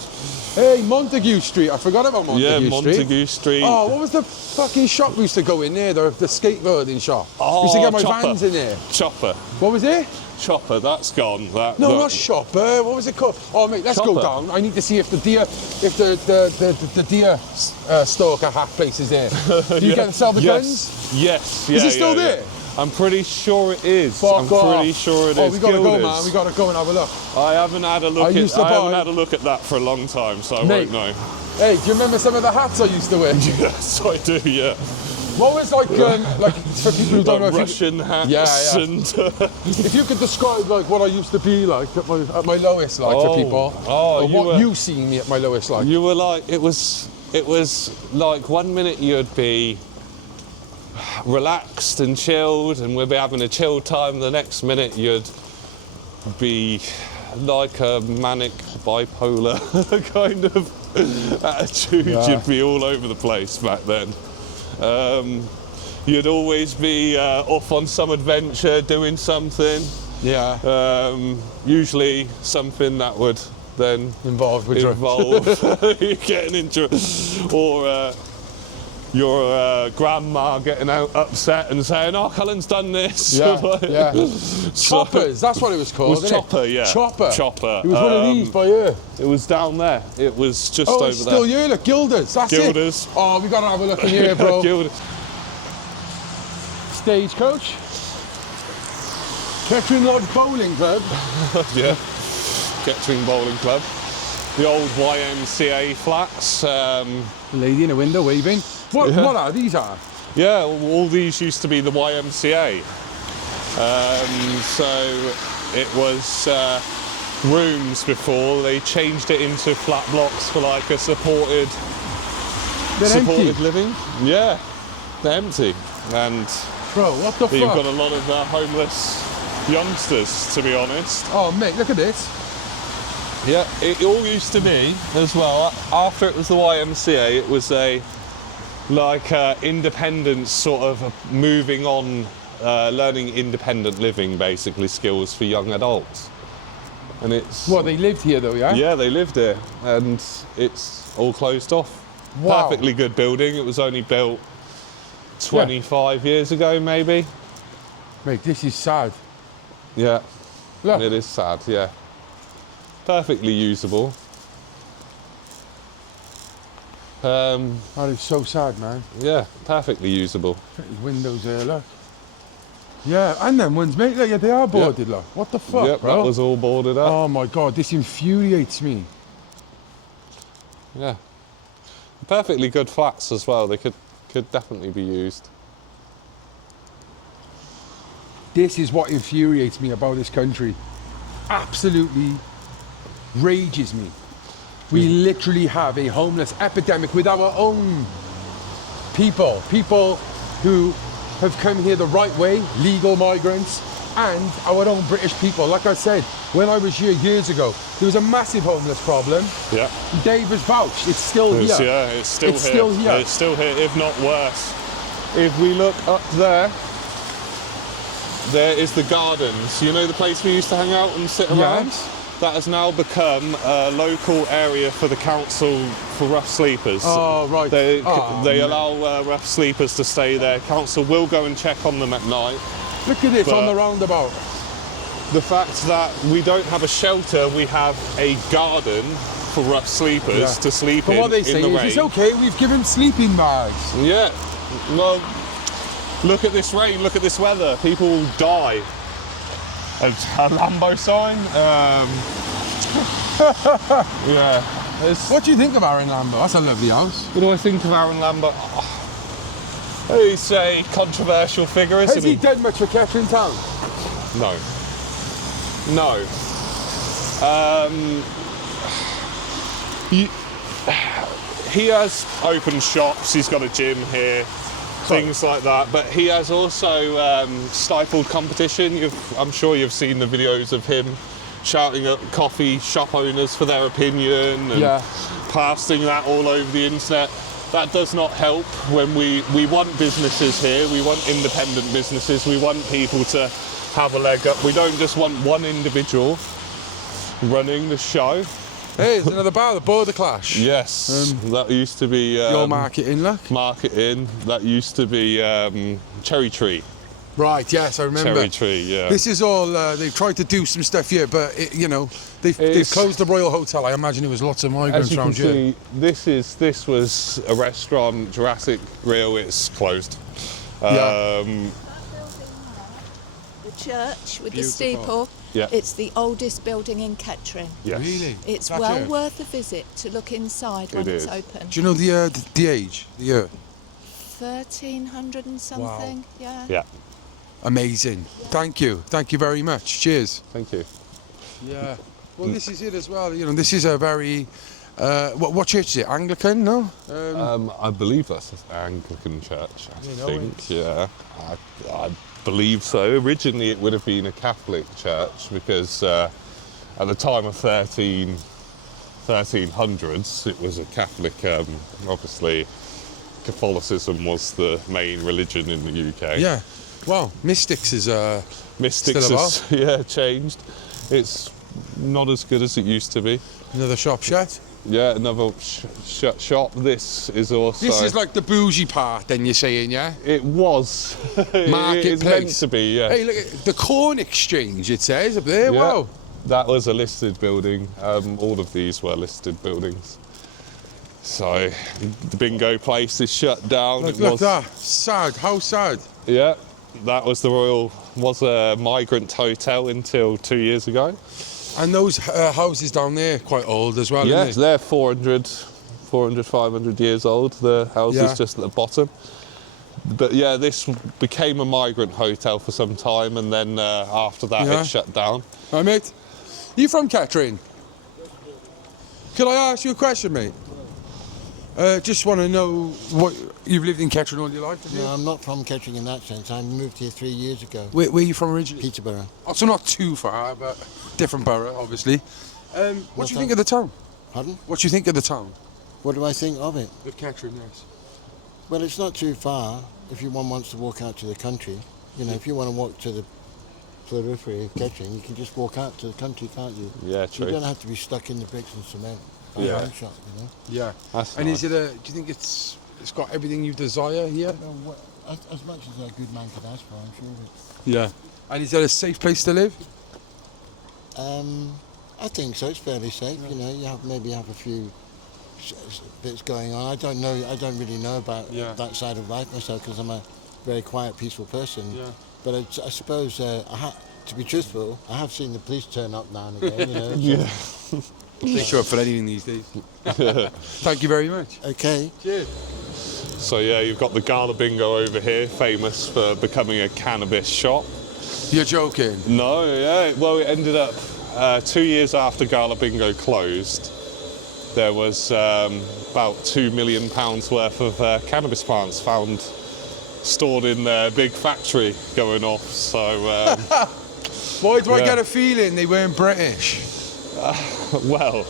Hey, Montague Street. I forgot about Montague Street. Montague Street. Oh, what was the fucking shop we used to go in there? The skateboarding shop. Oh, used to get my Chopper. vans in there. Chopper. What was it? Chopper. That's gone. No, not Shopper. What was it called? Oh, mate, let's go Chopper. down. I need to see if the deer stalker hat place is there. Do you get to sell the guns? Yes. Is it still there? I'm pretty sure it is. Fuck off. Pretty sure it is. We gotta go, Gilders. man. We gotta go and have a look. I haven't had a look. I haven't had a look at that for a long time, so I won't know. Hey, do you remember some of the hats I used to wear? Yes, I do. Yeah. What was like for people who don't know? Russian hats. Yeah. And, if you could describe like what I used to be like at my lowest, like for people, or what you seen me at my lowest, like. You were like it was like one minute you'd be relaxed and chilled, and we'd be having a chill time. The next minute you'd be like a manic bipolar kind of attitude. Yeah. You'd be all over the place back then. You'd always be off on some adventure doing something. Yeah. Usually something that would then involve you getting into, or your grandma getting upset and saying, "Oh, Cullen's done this." Yeah. Choppers, that's what it was called. It was Chopper, yeah. Chopper. It was one of these by here. It was down there. It was just over there. It's still here. Look, Gilders. That's Gilders. it. Oh, we gotta have a look in here, bro. Gilders. Stagecoach. Kettering Lodge Bowling Club. Yeah. Kettering Bowling Club. The old YMCA flats. Lady in a window waving. What are these? Yeah, all these used to be the YMCA. So it was rooms before. They changed it into flat blocks for like a supported living. Yeah, they're empty. And bro, what the fuck? You've got a lot of homeless youngsters, to be honest. Oh, mate, look at this. Yeah, it all used to be as well. After it was the YMCA, it was a independent sort of moving on, learning independent living, basically skills for young adults. And it's they lived here though, yeah? Yeah, they lived here, and it's all closed off. Wow. Perfectly good building. It was only built 25 years ago, maybe. Mate, this is sad. Yeah, look. It is sad. Yeah, perfectly usable. That is so sad, man. Yeah, perfectly usable. Windows there, look. Yeah, and them ones, mate, look, they are boarded, look. What the fuck, Yep, bro? that was all boarded up. Oh my God, this infuriates me. Yeah. Perfectly good flats as well. They could definitely be used. This is what infuriates me about this country. Absolutely rages me. We literally have a homeless epidemic with our own people who have come here the right way, legal migrants, and our own British people. Like I said, when I was here years ago, there was a massive homeless problem. Yeah. Dave has vouched, it's still here. Yeah, it's still here. Still here. It's still here, if not worse. If we look up there is the gardens. You know the place we used to hang out and sit around? Yes. That has now become a local area for the council for rough sleepers. Oh, right. They allow rough sleepers to stay there. Council will go and check on them at night. Look at this on the roundabout. The fact that we don't have a shelter, we have a garden for rough sleepers to sleep in. But what they say the is rain. it's okay, we've given sleeping bags. Yeah. Well, look at this rain, look at this weather. People will die. A Lambo sign. Yeah. What do you think of Aaron Lambo? That's a lovely house. What do I think of Aaron Lambo? He's a controversial figure, isn't he? Has he done much for Kettering Town? No. No. He has opened shops, he's got a gym here, things like that, but he has also stifled competition. I'm sure you've seen the videos of him shouting at coffee shop owners for their opinion and plastering that all over the internet. That does not help when we want businesses here, we want independent businesses, we want people to have a leg up. We don't just want one individual running the show. Hey, there's another bar, the Border Clash. Yes, that used to be... your Market Inn, look. Market Inn, that used to be Cherry Tree. Right, yes, I remember. Cherry Tree, yeah. This is all, they've tried to do some stuff here, but, they've closed the Royal Hotel. I imagine there was lots of migrants around here. As you can see, this was a restaurant, Jurassic Grill, it's closed. church with the Beautiful. steeple. Yeah. It's the oldest building in Kettering. Yes. Really? It's That well church? worth a visit to look inside when It it's is. open. Do you know the age, the year? 1300 and something. Yeah. Yeah. Amazing. Thank you very much. Cheers. Thank you. Yeah. Well, this is it as well. You know, this is a very what church is it? Anglican? No. I believe that's an Anglican church. I You know think. Yeah. I believe so. Originally, it would have been a Catholic church because at the time of 1300s, it was a Catholic. Obviously, Catholicism was the main religion in the UK. Yeah. Well, Mystics is Mystics still has changed. It's not as good as it used to be. Another shop shut. Yeah, another shop. This is also. This is like the bougie part, then you're saying, yeah? It was. Marketplace. It's meant to be, yeah. Hey, look at the Corn Exchange, it says up there. Yeah, Wow. That was a listed building. All of these were listed buildings. So the bingo place is shut down. Look that. Sad. How sad. Yeah, that was was a migrant hotel until 2 years ago. And those houses down there quite old as well, Yes, aren't they're 400, 500 years old. The house Yeah. is just at the bottom. But yeah, this became a migrant hotel for some time, and then after that Yeah. it shut down. they? Hi, mate. You from Kettering? Could I ask you a question, mate? Just want to know what you've lived in Kettering all your life, have you? No, I'm not from Kettering in that sense. I moved here 3 years ago. Where are you from originally? Peterborough. Oh, so not too far, but different borough, obviously. What do you think of the town? Pardon? What do you think of the town? What do I think of it? Of Kettering, yes. Well, it's not too far if one wants to walk out to the country. You know, if you want to walk to the periphery of Kettering, you can just walk out to the country, can't you? Yeah, true. You don't have to be stuck in the bricks and cement. Yeah. Wine shop, you know. Yeah. That's And nice. is it do you think it's got everything you desire here? As much as a good man could ask for, I'm sure of it. Yeah. And is it a safe place to live? I think so. It's fairly safe. You know, you maybe have a few bits going on. I don't really know about that side of life myself because I'm a very quiet, peaceful person. Yeah. But I suppose, to be truthful, I have seen the police turn up now and again. You know. Yeah. They show up for anything these days. Thank you very much. Okay. Cheers. So yeah, you've got the Gala Bingo over here, famous for becoming a cannabis shop. You're joking? No, yeah. Well, it ended up 2 years after Gala Bingo closed. There was about £2 million worth of cannabis plants found stored in their big factory going off. So. Why do I get a feeling they weren't British? Well,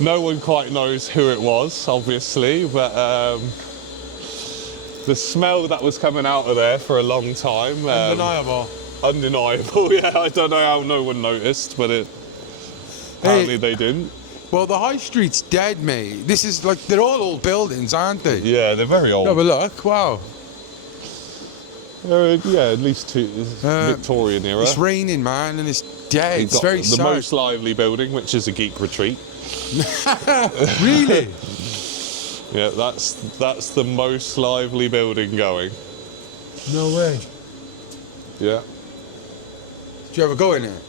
no one quite knows who it was, obviously, but the smell that was coming out of there for a long time. Undeniable. Undeniable, yeah. I don't know how no one noticed, but apparently they didn't. Well, the high street's dead, mate. This is like, they're all old buildings, aren't they? Yeah, they're very old. Have a look, wow. Yeah, at least Victorian era. It's raining, man, and it's dead. You've It's got very the sad. most lively building, which is a geek retreat. Really? Yeah, that's the most lively building going. No way. Yeah. Do you ever go in there?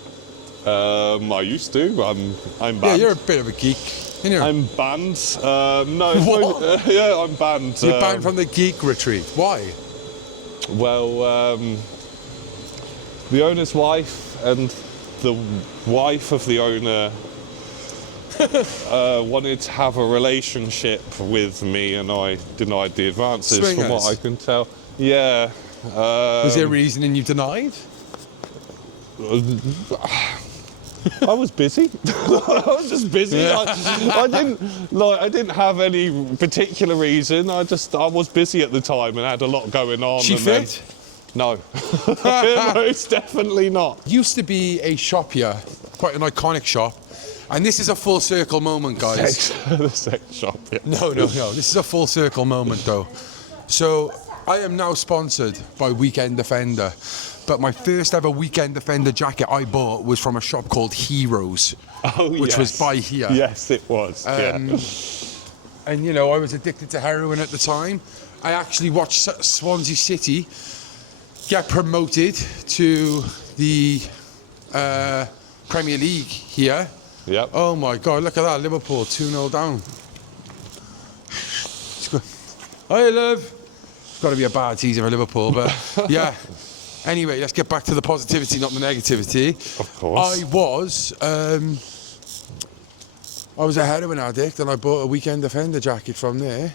I used to. I'm banned. Yeah, you're a bit of a geek. You know. I'm banned. No. What? Yeah, I'm banned. You're banned from the geek retreat. Why? Well, the owner's wife and the wife of the owner wanted to have a relationship with me, and I denied the advances. Swingers. From what I can tell. Yeah. Was there a reason and you denied? I was busy. I was just busy. Yeah. I didn't have any particular reason. I was busy at the time and had a lot going on. She and fit? No. Most definitely not. Used to be a shop here, quite an iconic shop. And this is a full circle moment, guys. The sex shop, yeah. No. This is a full circle moment, though. So, I am now sponsored by Weekend Defender. But my first ever Weekend Defender jacket I bought was from a shop called Heroes, which was by here. Yes, it was. And, you know, I was addicted to heroin at the time. I actually watched Swansea City get promoted to the Premier League here. Yep. Oh my God, look at that, Liverpool 2-0 down. It's good. Hi, love. It's got to be a bad season for Liverpool, but yeah. Anyway, let's get back to the positivity, not the negativity. Of course. I was a heroin addict, and I bought a Weekend Defender jacket from there.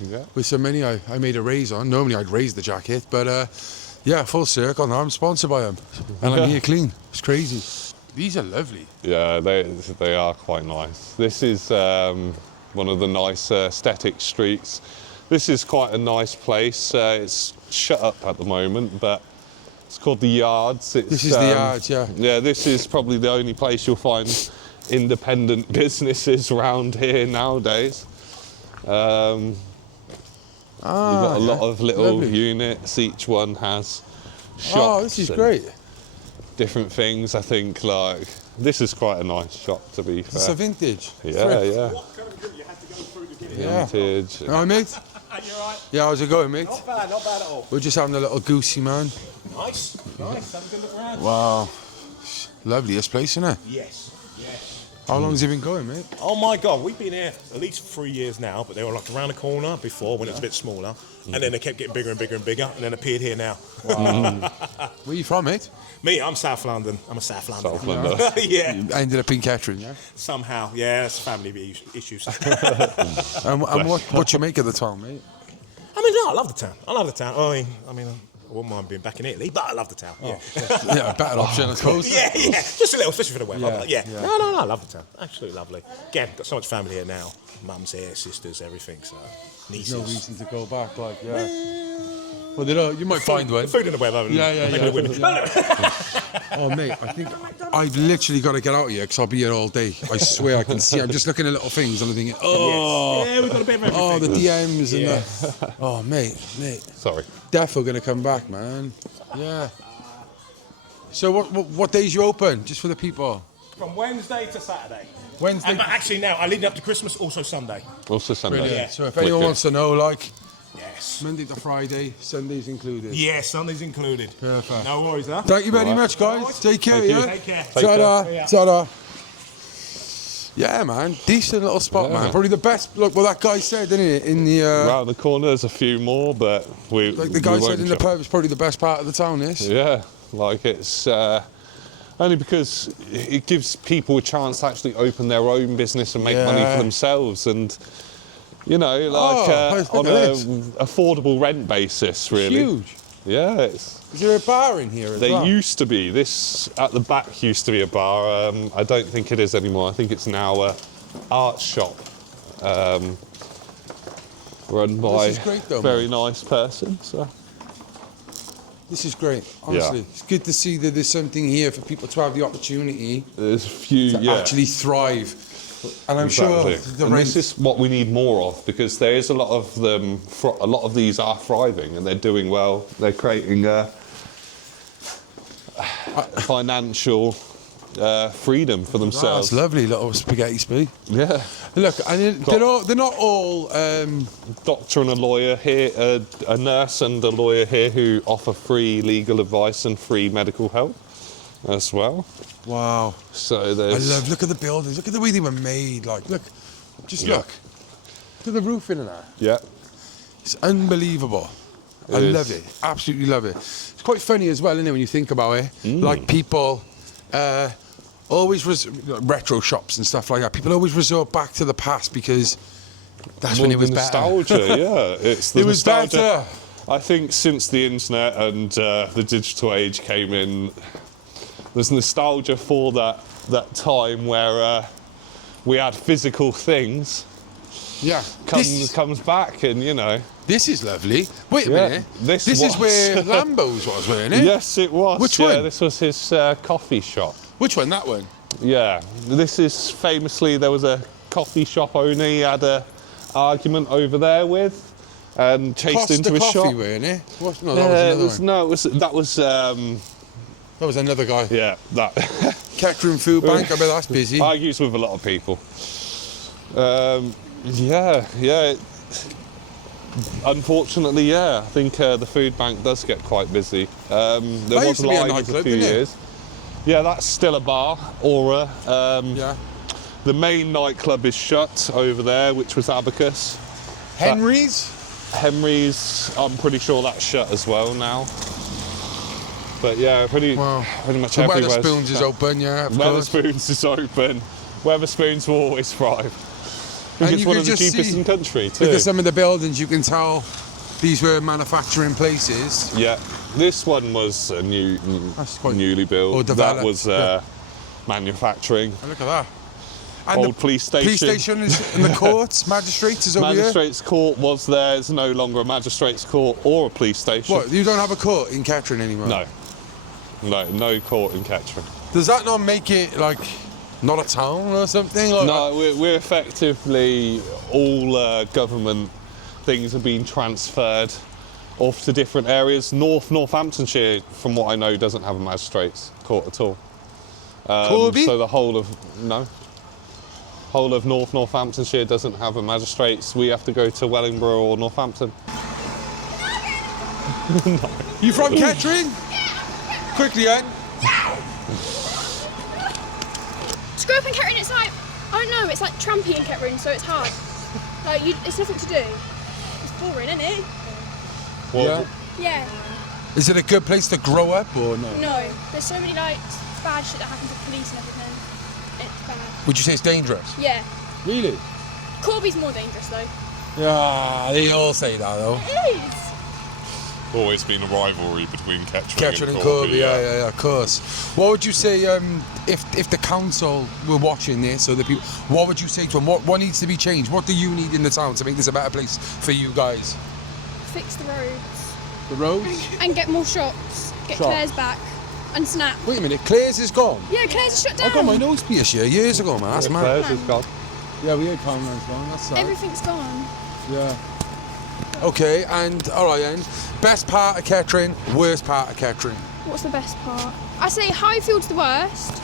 Yeah. With some money I made a raise on. Normally I'd raise the jacket, but yeah, full circle. Now I'm sponsored by them, and I'm here clean. It's crazy. These are lovely. Yeah, they are quite nice. This is one of the nice aesthetic streets. This is quite a nice place. It's shut up at the moment, but it's called the Yards. This is the Yards, yeah. Yeah, this is probably the only place you'll find independent businesses around here nowadays. You've got a lot of little units. Each one has shops. Oh, this is great. Different things. I think like this is quite a nice shop, to be fair. It's a vintage. Yeah, Thrift. yeah. Yeah. Vintage. All right, mate? You alright? Yeah, how's it going, mate? Not bad at all. We're just having a little goosey, man. Nice. Have a good look around. Wow. Lovely, this place, isn't it? Yes. How long has it been going, mate? Oh my God, we've been here at least 3 years now, but they were like around the corner before when it was a bit smaller, and then they kept getting bigger and bigger and bigger, and then appeared here now. Wow. Where are you from, mate? Me, I'm South London. I'm a South Londoner. South London. Yeah. You ended up in Kettering, yeah? Somehow, yeah, it's family issues. And what you make of the town, mate? I mean, no, I love the town. I love the town. I mean, I wouldn't mind being back in Italy, but I love the town. Yeah, yeah, a better option, I suppose. Yeah, just a little, especially for the weather. Yeah, But yeah. yeah. No, I love the town. Absolutely lovely. Again, got so much family here now. Mum's here, sisters, everything. So nieces. There's no reason to go back, like, yeah. Well, you might find one. Food in the weather. Yeah. Maybe the women. Oh, mate, I think I've literally got to get out of here because I'll be here all day. I swear I can see. I'm just looking at little things and I'm thinking, oh. Yeah, we've got a bit of everything. Oh, the DMs and the. Oh, mate. Sorry. Defo going to come back, man. Yeah. So what days you open, just for the people? From Wednesday to Saturday. Wednesday. But actually now, I lead up to Christmas, also Sunday. Also Sunday. Brilliant. Yeah. So if anyone wants to know, like, yes, Monday to Friday, Sundays included. Yes, Sundays included. Perfect. No worries, huh? Thank you very much, guys. Take care, Thank you. yeah? Take care. Ta-da. Ta-da. Yeah, man. Decent little spot, man. Probably the best. Look, what that guy said, didn't he? In the Around the corner, there's a few more, but like the guy said in the pub, it's probably the best part of the town. This. Yeah, like it's only because it gives people a chance to actually open their own business and make money for themselves, and you know, like on an affordable rent basis, really. Huge. Yeah, it's. Is there a bar in here as There well? used to be. This at the back used to be a bar. I don't think it is anymore. I think it's now a art shop run by This is great, though, a very nice person. So. This is great, honestly. Yeah. It's good to see that there's something here for people to have the opportunity There's a few, to actually thrive. And I'm Exactly. sure the And rent... this is what we need more of, because there is a lot of them. A lot of these are thriving and they're doing well. They're creating financial freedom for themselves. That's lovely, little spaghetti spoon. Yeah. Look, and they're not all... doctor and a lawyer here, a nurse and a lawyer here who offer free legal advice and free medical help as well. Wow. So there's... look at the buildings, look at the way they were made, like, look. Just look. Look at the roofing in that. Yeah. It's unbelievable. I love it, absolutely love it. It's quite funny as well, isn't it, when you think about it? Like people... always retro shops and stuff like that. People always resort back to the past because that's when it was nostalgia, better. yeah. It's the it was nostalgia. better. I think since the internet and the digital age came in, there's nostalgia for that time where we had physical things. Yeah. Comes back, and you know. This is lovely. Wait a minute. This is where Lambo's was, wasn't it? Yes, it was. Which yeah, one? This was his coffee shop. Which one? That one? Yeah. This is famously, there was a coffee shop owner he had a argument over there with, and chased into his shop. Wasn't it? No, that was another one. That was that was another guy. Yeah, that. Kettering Food Bank. I bet that's busy. Argues with a lot of people. Yeah. Unfortunately, yeah. I think the food bank does get quite busy. There That was used to be a lines a nightclub, few didn't it? years. Yeah, that's still a bar, Aura. Yeah. The main nightclub is shut over there, which was Abacus. Henry's? Henry's, I'm pretty sure that's shut as well now. But yeah, pretty much The everywhere. Wetherspoons is open, yeah, of course. Wetherspoons is open. Wetherspoons will always thrive. I think And it's you one can of the just cheapest see, in the country too. Look at some of the buildings, you can tell these were manufacturing places. Yeah, this one was a newly built. Or developed, that was manufacturing. Oh, look at that. And Old police station. Police station is in the courts, magistrates is over here. Magistrates court was there. It's no longer a magistrates court or a police station. What, you don't have a court in Kettering anymore? No court in Kettering. Does that not make it, like, not a town or something? Like, No, we're effectively, all government things are being transferred off to different areas. Northamptonshire, from what I know, doesn't have a magistrates court at all. Corby? So the whole of Northamptonshire doesn't have a magistrates. We have to go to Wellingborough or Northampton. No. You from Kettering? Quickly, Ed. To grow up in Kettering, it's like, I don't know, it's like trampy in Kettering, so it's hard. Like, it's nothing to do. It's boring, isn't it? Yeah. Yeah. Is it a good place to grow up or no? No, there's so many like bad shit that happens with police and everything. It's bad. Would you say it's dangerous? Yeah. Really? Corby's more dangerous though. Yeah, they all say that though. It is. Always been a rivalry between Kettering and Corby, yeah, of course. What would you say if the council were watching this, or the people? What would you say to them? What needs to be changed? What do you need in the town to make this a better place for you guys? Fix the roads. The roads? And get more shops. Get Shop. Claire's back. And Snap. Wait a minute, Claire's is gone. Yeah, Claire's is shut down. I got my nose pierced here years ago, man. That's mad. Claire's is gone. Yeah, we had Poundland's gone. That's sad. Everything's gone. Yeah. Okay, and all right then. Best part of Kettering, worst part of Kettering. What's the best part? I say Highfields the worst.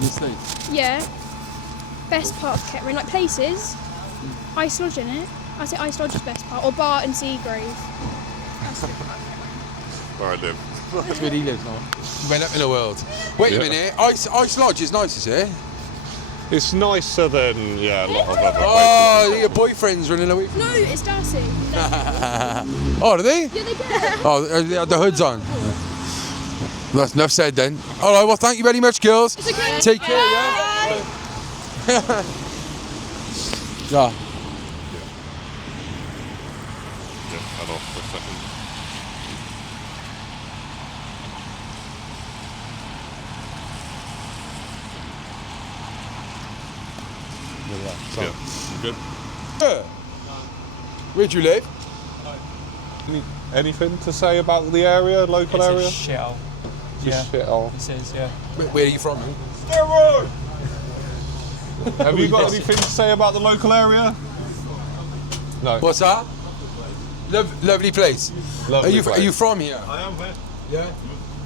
You think? Yeah. Best part of Kettering, like places. Ice Lodge in it. I say Ice Lodge is best part, or Bar and Seagrave. Where I live. That's where he lives now. He went up in the world. Wait a minute, Ice Lodge is nice, is it? It's nicer than a lot of other places. Oh, your boyfriend's running away from No, it's Darcy. Oh, are they? Yeah, they get. Oh, they had the hoods on. That's enough said then. All right, well, thank you very much, girls. It's okay. Take care, yeah? Yeah. Just cut off for a second. Yeah, you good? Yeah. Where'd you live? Anything to say about the area, local area? It's a shithole. Just shithole. This is, yeah. Where are you from? Have you got anything to say about the local area? No. What's that? Lovely place. Lovely Are you from here? I am, mate. Yeah.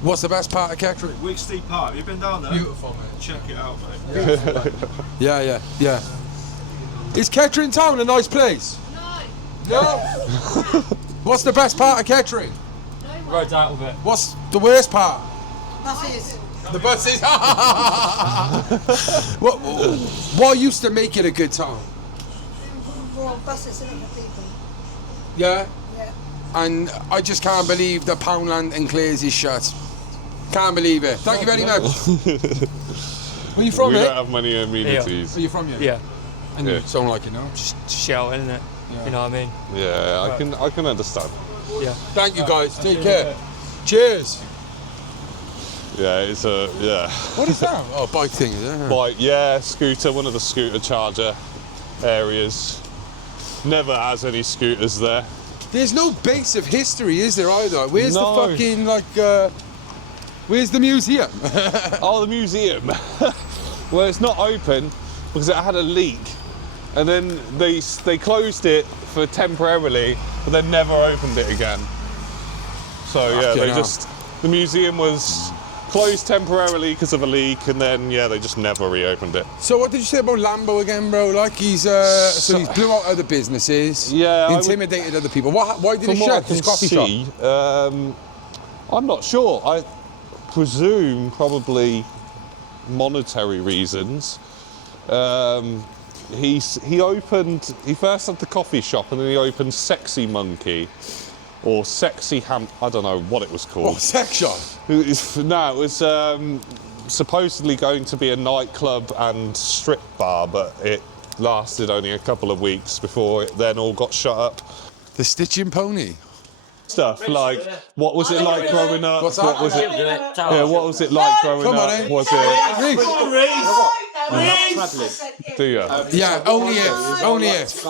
What's the best part of Kettering? Weeksteed Park. Have you been down there? Beautiful, mate. Check it out, mate. Yeah. Is Kettering town a nice place? No. What's the best part of Kettering? Roads out of it. What's the worst part? Buses. The buses. What used to make it a good town? More buses in it for people. Yeah. Yeah. And I just can't believe that Poundland and Claire's is shut. Can't believe it. Thank you very much. Where are you from, We mate? don't have many amenities. Are you from here? Yeah. And you don't like it, no? Just shell, isn't it? Yeah. You know what I mean? Yeah, I can understand. Yeah. Thank you, guys. Take care. Cheers. Yeah, it's What is that? Oh, bike thing, is it? Bike, yeah, scooter, one of the scooter charger areas. Never has any scooters there. There's no base of history, is there, either? Where's No. the fucking, where's the museum? Oh, the museum. Well, it's not open because it had a leak. And then they closed it for temporarily, but then never opened it again. So yeah, Fucking hell. the museum was closed temporarily because of a leak, and then they just never reopened it. So what did you say about Lambo again, bro? Like he's he's blew out other businesses, intimidated other people. Why did he shut his coffee shop? I'm not sure. I presume probably monetary reasons. He first had the coffee shop, and then he opened Sexy Monkey. Or Sexy Ham... I don't know what it was called. What, sex shop? No, it was supposedly going to be a nightclub and strip bar, but it lasted only a couple of weeks before it then all got shut up. The Stitching Pony? Stuff like, what was it like growing up? What's that? What was it? Yeah, what was it like growing Come on, up? in. Was it... Do you? Yeah, only if.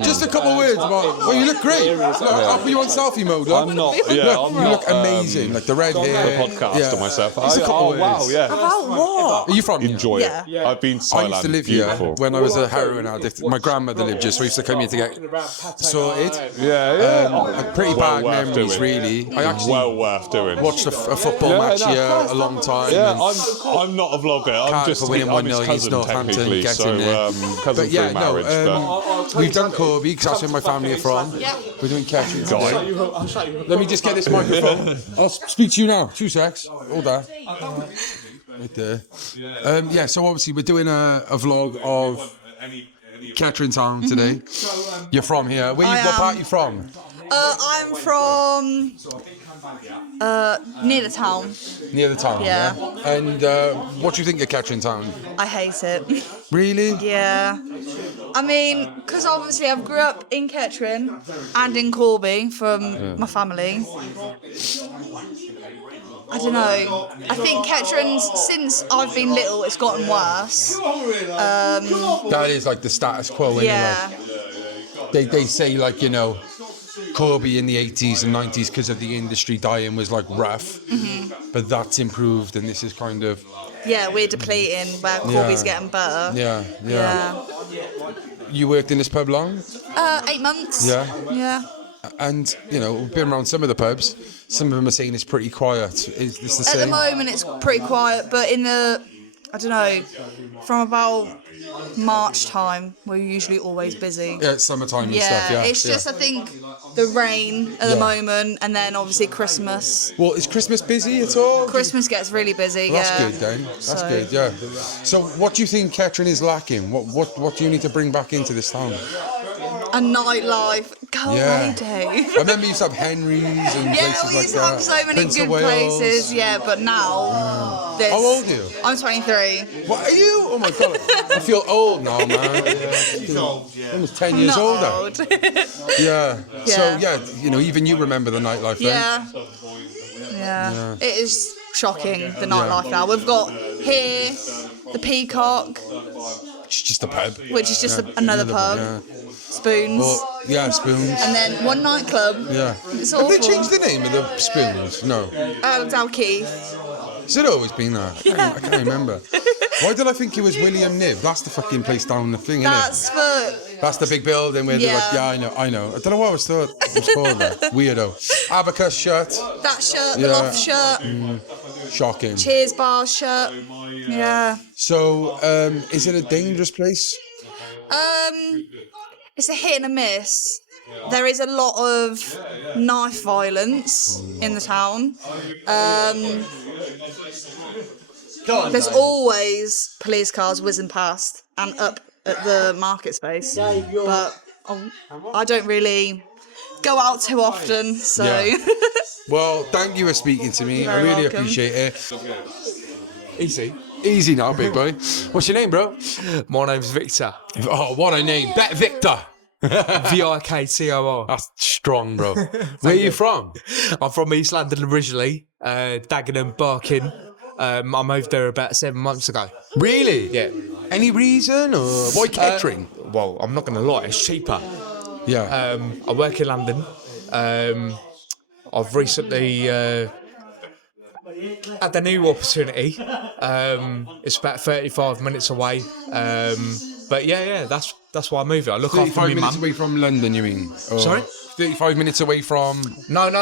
Just a couple of words about. Well, you look great. Look, I'll put you on selfie mode. Look. I'm not. Look, I'm you not, look amazing. Like the red hair. The podcast of myself. Just a couple of wow, words. yeah. About what? Are you from? Enjoy it. Yeah. I've been to I Thailand. used to live Beautiful. here when I was a heroin addict. My grandmother lived here, so I used to come here to get sorted. Pretty bad memories, doing. really. I actually well worth doing. watched a football match here a long time. Yeah, and I'm not a vlogger. I'm just for winning I'm 1-0 his against cousin Northampton, technically. getting So there. cousin But yeah, through marriage. no, we've done Corby because that's where my family are from. We're doing Kettering today. Let me just get this microphone. I'll speak to you now. 2 secs. Hold that. Right there. So obviously we're doing a vlog of Kettering town today. You're from here. What part are you from? I'm from near the town. Near the town, Yeah. And what do you think of Kettering town? I hate it. Really? Yeah. I mean, because obviously I've grew up in Kettering and in Corby from my family. I don't know. I think Kettering's, since I've been little, it's gotten worse. That is like the status quo, isn't Yeah. it? Like, they say, like, you know, Corby in the 80s and 90s because of the industry dying was like rough, but that's improved, and this is kind of... Yeah, we're depleting where Corby's getting better. Yeah. You worked in this pub long? 8 months. Yeah. And, you know, we've been around some of the pubs. Some of them are saying it's pretty quiet. Is this the same? At the moment, it's pretty quiet, but in the, I don't know, from about March time, we're usually always busy. Yeah, it's summertime and stuff, yeah. It's just, I think, the rain at the moment, and then obviously Christmas. Well, is Christmas busy at all? Christmas gets really busy, Well, that's good then. That's good, yeah. So what do you think Kettering is lacking? What do you need to bring back into this town? A nightlife. Go away, Dave. I remember you used to have Henry's and places we like used to have that. so many Prince good of Wales. places, but now there's... How old are you? I'm 23. What are you? Oh my God. I feel old now, man. Almost 10 years Not older. old. Yeah. So, you know, even you remember the nightlife then? Yeah. It is shocking, the nightlife now. We've got here the Peacock, It's just a pub. which is just another pub. Yeah. Spoons. Well, Spoons. And then one nightclub. Yeah. It's Have they awful. changed the name of the Spoons? No. Dalkeith. Has it always been that? I can't remember. Why did I think it was William Niv? That's the fucking place down the thing, That's for... That's the big building where they're like, I know. I don't know what I was thought it was called that. Weirdo. Abacus shirt. That shirt, the loft shirt. Shocking. Cheers bar shirt. Yeah. So, is it a dangerous place? It's a hit and a miss. There is a lot of knife violence in the town. There's always police cars whizzing past and up at the market space, but I don't really go out too often, so... Yeah. Well, thank you for speaking to me. I You're really welcome. appreciate it. Easy now, big boy. What's your name, bro? My name's Victor. Oh, what a name. Bet Victor. Victor. That's strong, bro. Where are you from? I'm from East London originally, Dagenham, Barking. I moved there about 7 months ago. Really? Yeah. Any reason, or why Kettering? Well, I'm not going to lie, it's cheaper. Yeah. I work in London. I've recently had a new opportunity. It's about 35 minutes away. But yeah, that's why I moved. I look after 35 my minutes mum. away from London, you mean? Or Sorry? 35 minutes away from... No. You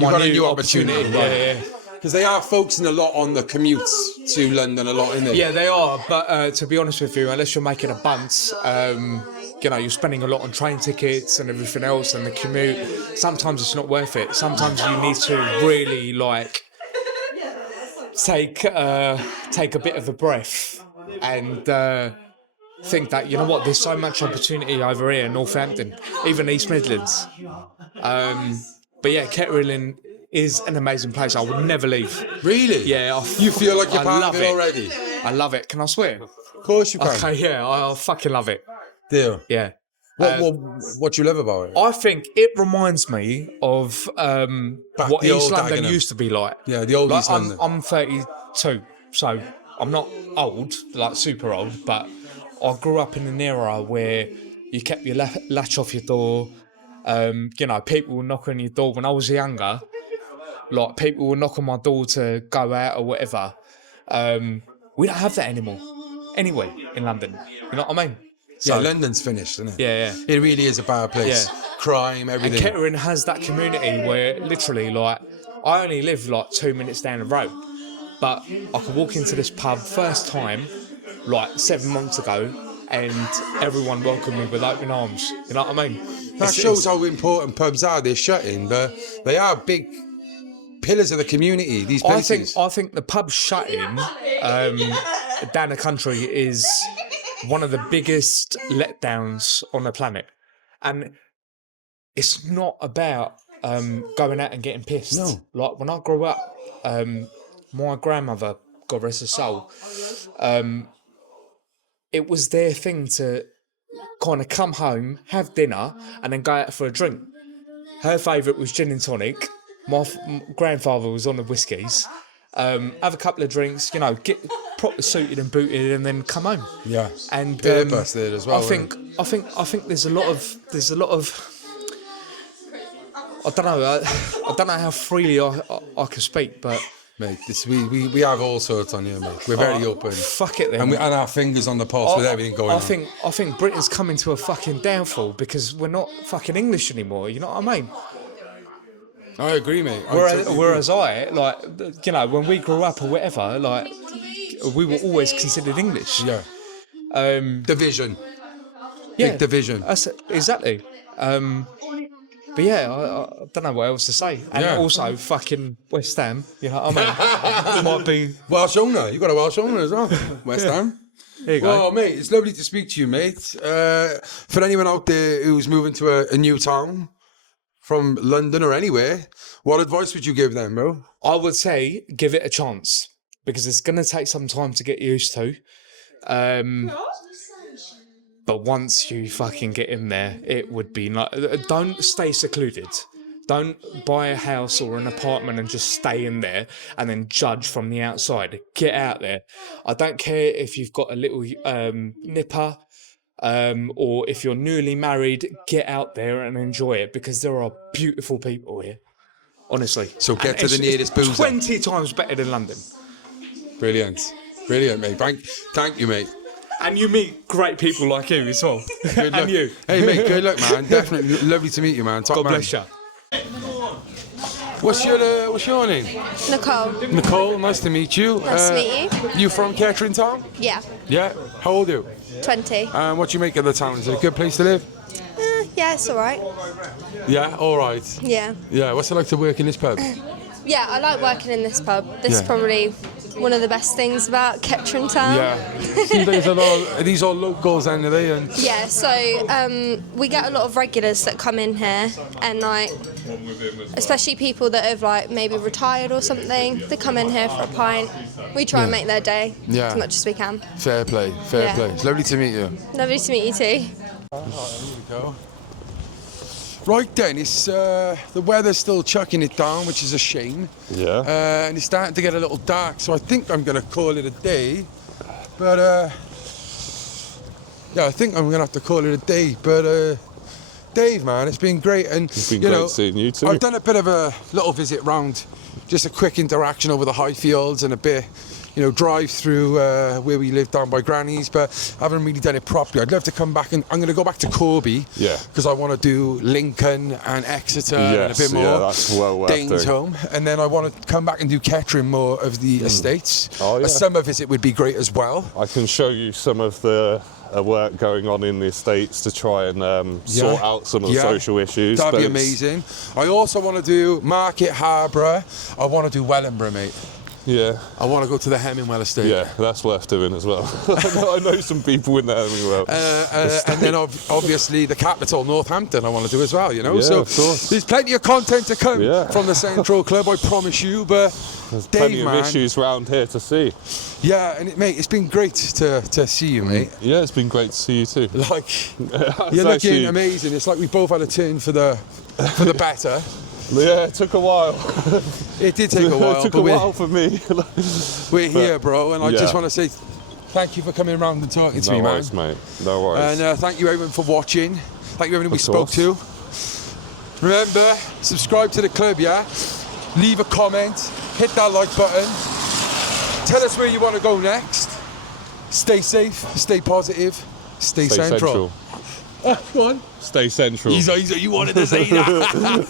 got a new opportunity. Yeah. Because they are focusing a lot on the commutes to London a lot, isn't they? Yeah, they are. But to be honest with you, unless you're making a bunt, you know, you're spending a lot on train tickets and everything else, and the commute. Sometimes it's not worth it. Sometimes you need to really like take a bit of a breath and think that, you know what, there's so much opportunity over here in Northampton, even East Midlands. But yeah, Kettering is an amazing place. I would never leave. Really? Yeah. You feel like you're part of it already? I love it. Can I swear? Of course you can. Okay, yeah, I fucking love it. Do you? Yeah. What do you love about it? I think it reminds me of what the East old London Dagenham. used to be like. Yeah, the old Like, East London. I'm 32, so I'm not old, like super old, but I grew up in an era where you kept your latch off your door. You know, people would knock on your door. When I was younger, like, people would knock on my door to go out or whatever. We don't have that anymore. Anyway, in London, you know what I mean? Yeah, London's finished, isn't it? Yeah. It really is a bad place. Yeah. Crime, everything. And Kettering has that community where literally, like, I only live like 2 minutes down the road, but I could walk into this pub first time, like 7 months ago, and everyone welcomed me with open arms. You know what I mean? That shows how important pubs are. They're shutting, but they are big pillars of the community, these places. I think the pub shutting down the country is one of the biggest letdowns on the planet. And it's not about going out and getting pissed. No. Like, when I grew up, my grandmother, God rest her soul, it was their thing to kind of come home, have dinner, and then go out for a drink. Her favourite was gin and tonic. My grandfather was on the whiskies. Have a couple of drinks, you know, get properly suited and booted, and then come home. Yeah, and beer busted as well. I think there's a lot of. I don't know how freely I can speak, but mate, we have all sorts on here, mate. We're very open. Fuck it then. And our fingers on the pulse with everything going on. I think Britain's coming to a fucking downfall because we're not fucking English anymore. You know what I mean? I agree, mate. Whereas I, like, you know, when we grew up or whatever, like, we were always considered English. Yeah. Division. Yeah. Big division. That's it, exactly. But yeah, I don't know what else to say. And also, fucking West Ham, you know what I mean? Might be... Welsh owner. You got a Welsh owner as well. West Ham. There you go. Well, mate, it's lovely to speak to you, mate. For anyone out there who's moving to a new town, from London or anywhere, what advice would you give them, bro? I would say give it a chance, because it's going to take some time to get used to. But once you fucking get in there, it would be like... Don't stay secluded. Don't buy a house or an apartment and just stay in there and then judge from the outside. Get out there. I don't care if you've got a little nipper, or if you're newly married, get out there and enjoy it, because there are beautiful people here, honestly. So get to the nearest boozer. 20 times better than London. Brilliant, mate. Thank you, mate. And you meet great people like you as well. Good luck. And you. Hey, mate, good luck, man. Definitely lovely to meet you, man. Top God man. bless you. What's your name? Nicole. Nicole, nice to meet you. Nice to meet you. You from Kettering town? Yeah. Yeah. How old are you? 20. What do you make of the town? Is it a good place to live? Yeah, it's alright. Yeah, all right. Yeah. Yeah, what's it like to work in this pub? Yeah, I like working in this pub. This is probably one of the best things about Kettering town. Yeah. Seems like are these all locals, then, are they? And yeah, so we get a lot of regulars that come in here, and like, especially people that have like maybe retired or something, they come in here for a pint. We try and make their day as much as we can. Fair play. It's lovely to meet you. Lovely to meet you too. Here we go. Right then, it's the weather's still chucking it down, which is a shame. Yeah. And it's starting to get a little dark, so I think I'm going to call it a day. But yeah, I think I'm going to have to call it a day. But Dave, man, it's been great, and it's been great seeing you too. I've done a bit of a little visit round, just a quick interaction over the Highfields and a bit drive through where we live down by Granny's, but I haven't really done it properly. I'd love to come back, and I'm going to go back to Corby, because I want to do Lincoln and Exeter and a bit more that's well worth Danes doing. home, and then I want to come back and do Kettering, more of the estates. Oh, yeah. A summer visit would be great as well. I can show you some of the work going on in the estates to try and sort out some of the social issues. That'd be amazing. I also want to do Market Harbour. I want to do Wellingborough, mate. Yeah. I want to go to the Hemingwell estate. Yeah, that's worth doing as well. I know some people in the Hemingwell estate. And then obviously the capital, Northampton, I want to do as well, Yeah, so of course. there's plenty of content to come from the Central Club, I promise you, but there's Dave, plenty man, of issues around here to see. Yeah, and mate, it's been great to see you, mate. Yeah, it's been great to see you too. Like, you're looking amazing. It's like we both had a turn for the better. Yeah, it took a while. It did take a while. It took a while for me. We're here, bro, and I just want to say thank you for coming around and talking to me, man. No worries, mate. No worries. And thank you everyone for watching. Thank you everyone we spoke to. Remember, subscribe to the club, leave a comment, hit that like button, tell us where you want to go next. Stay safe, stay positive, stay central. Go on. Stay central. You wanted to say that.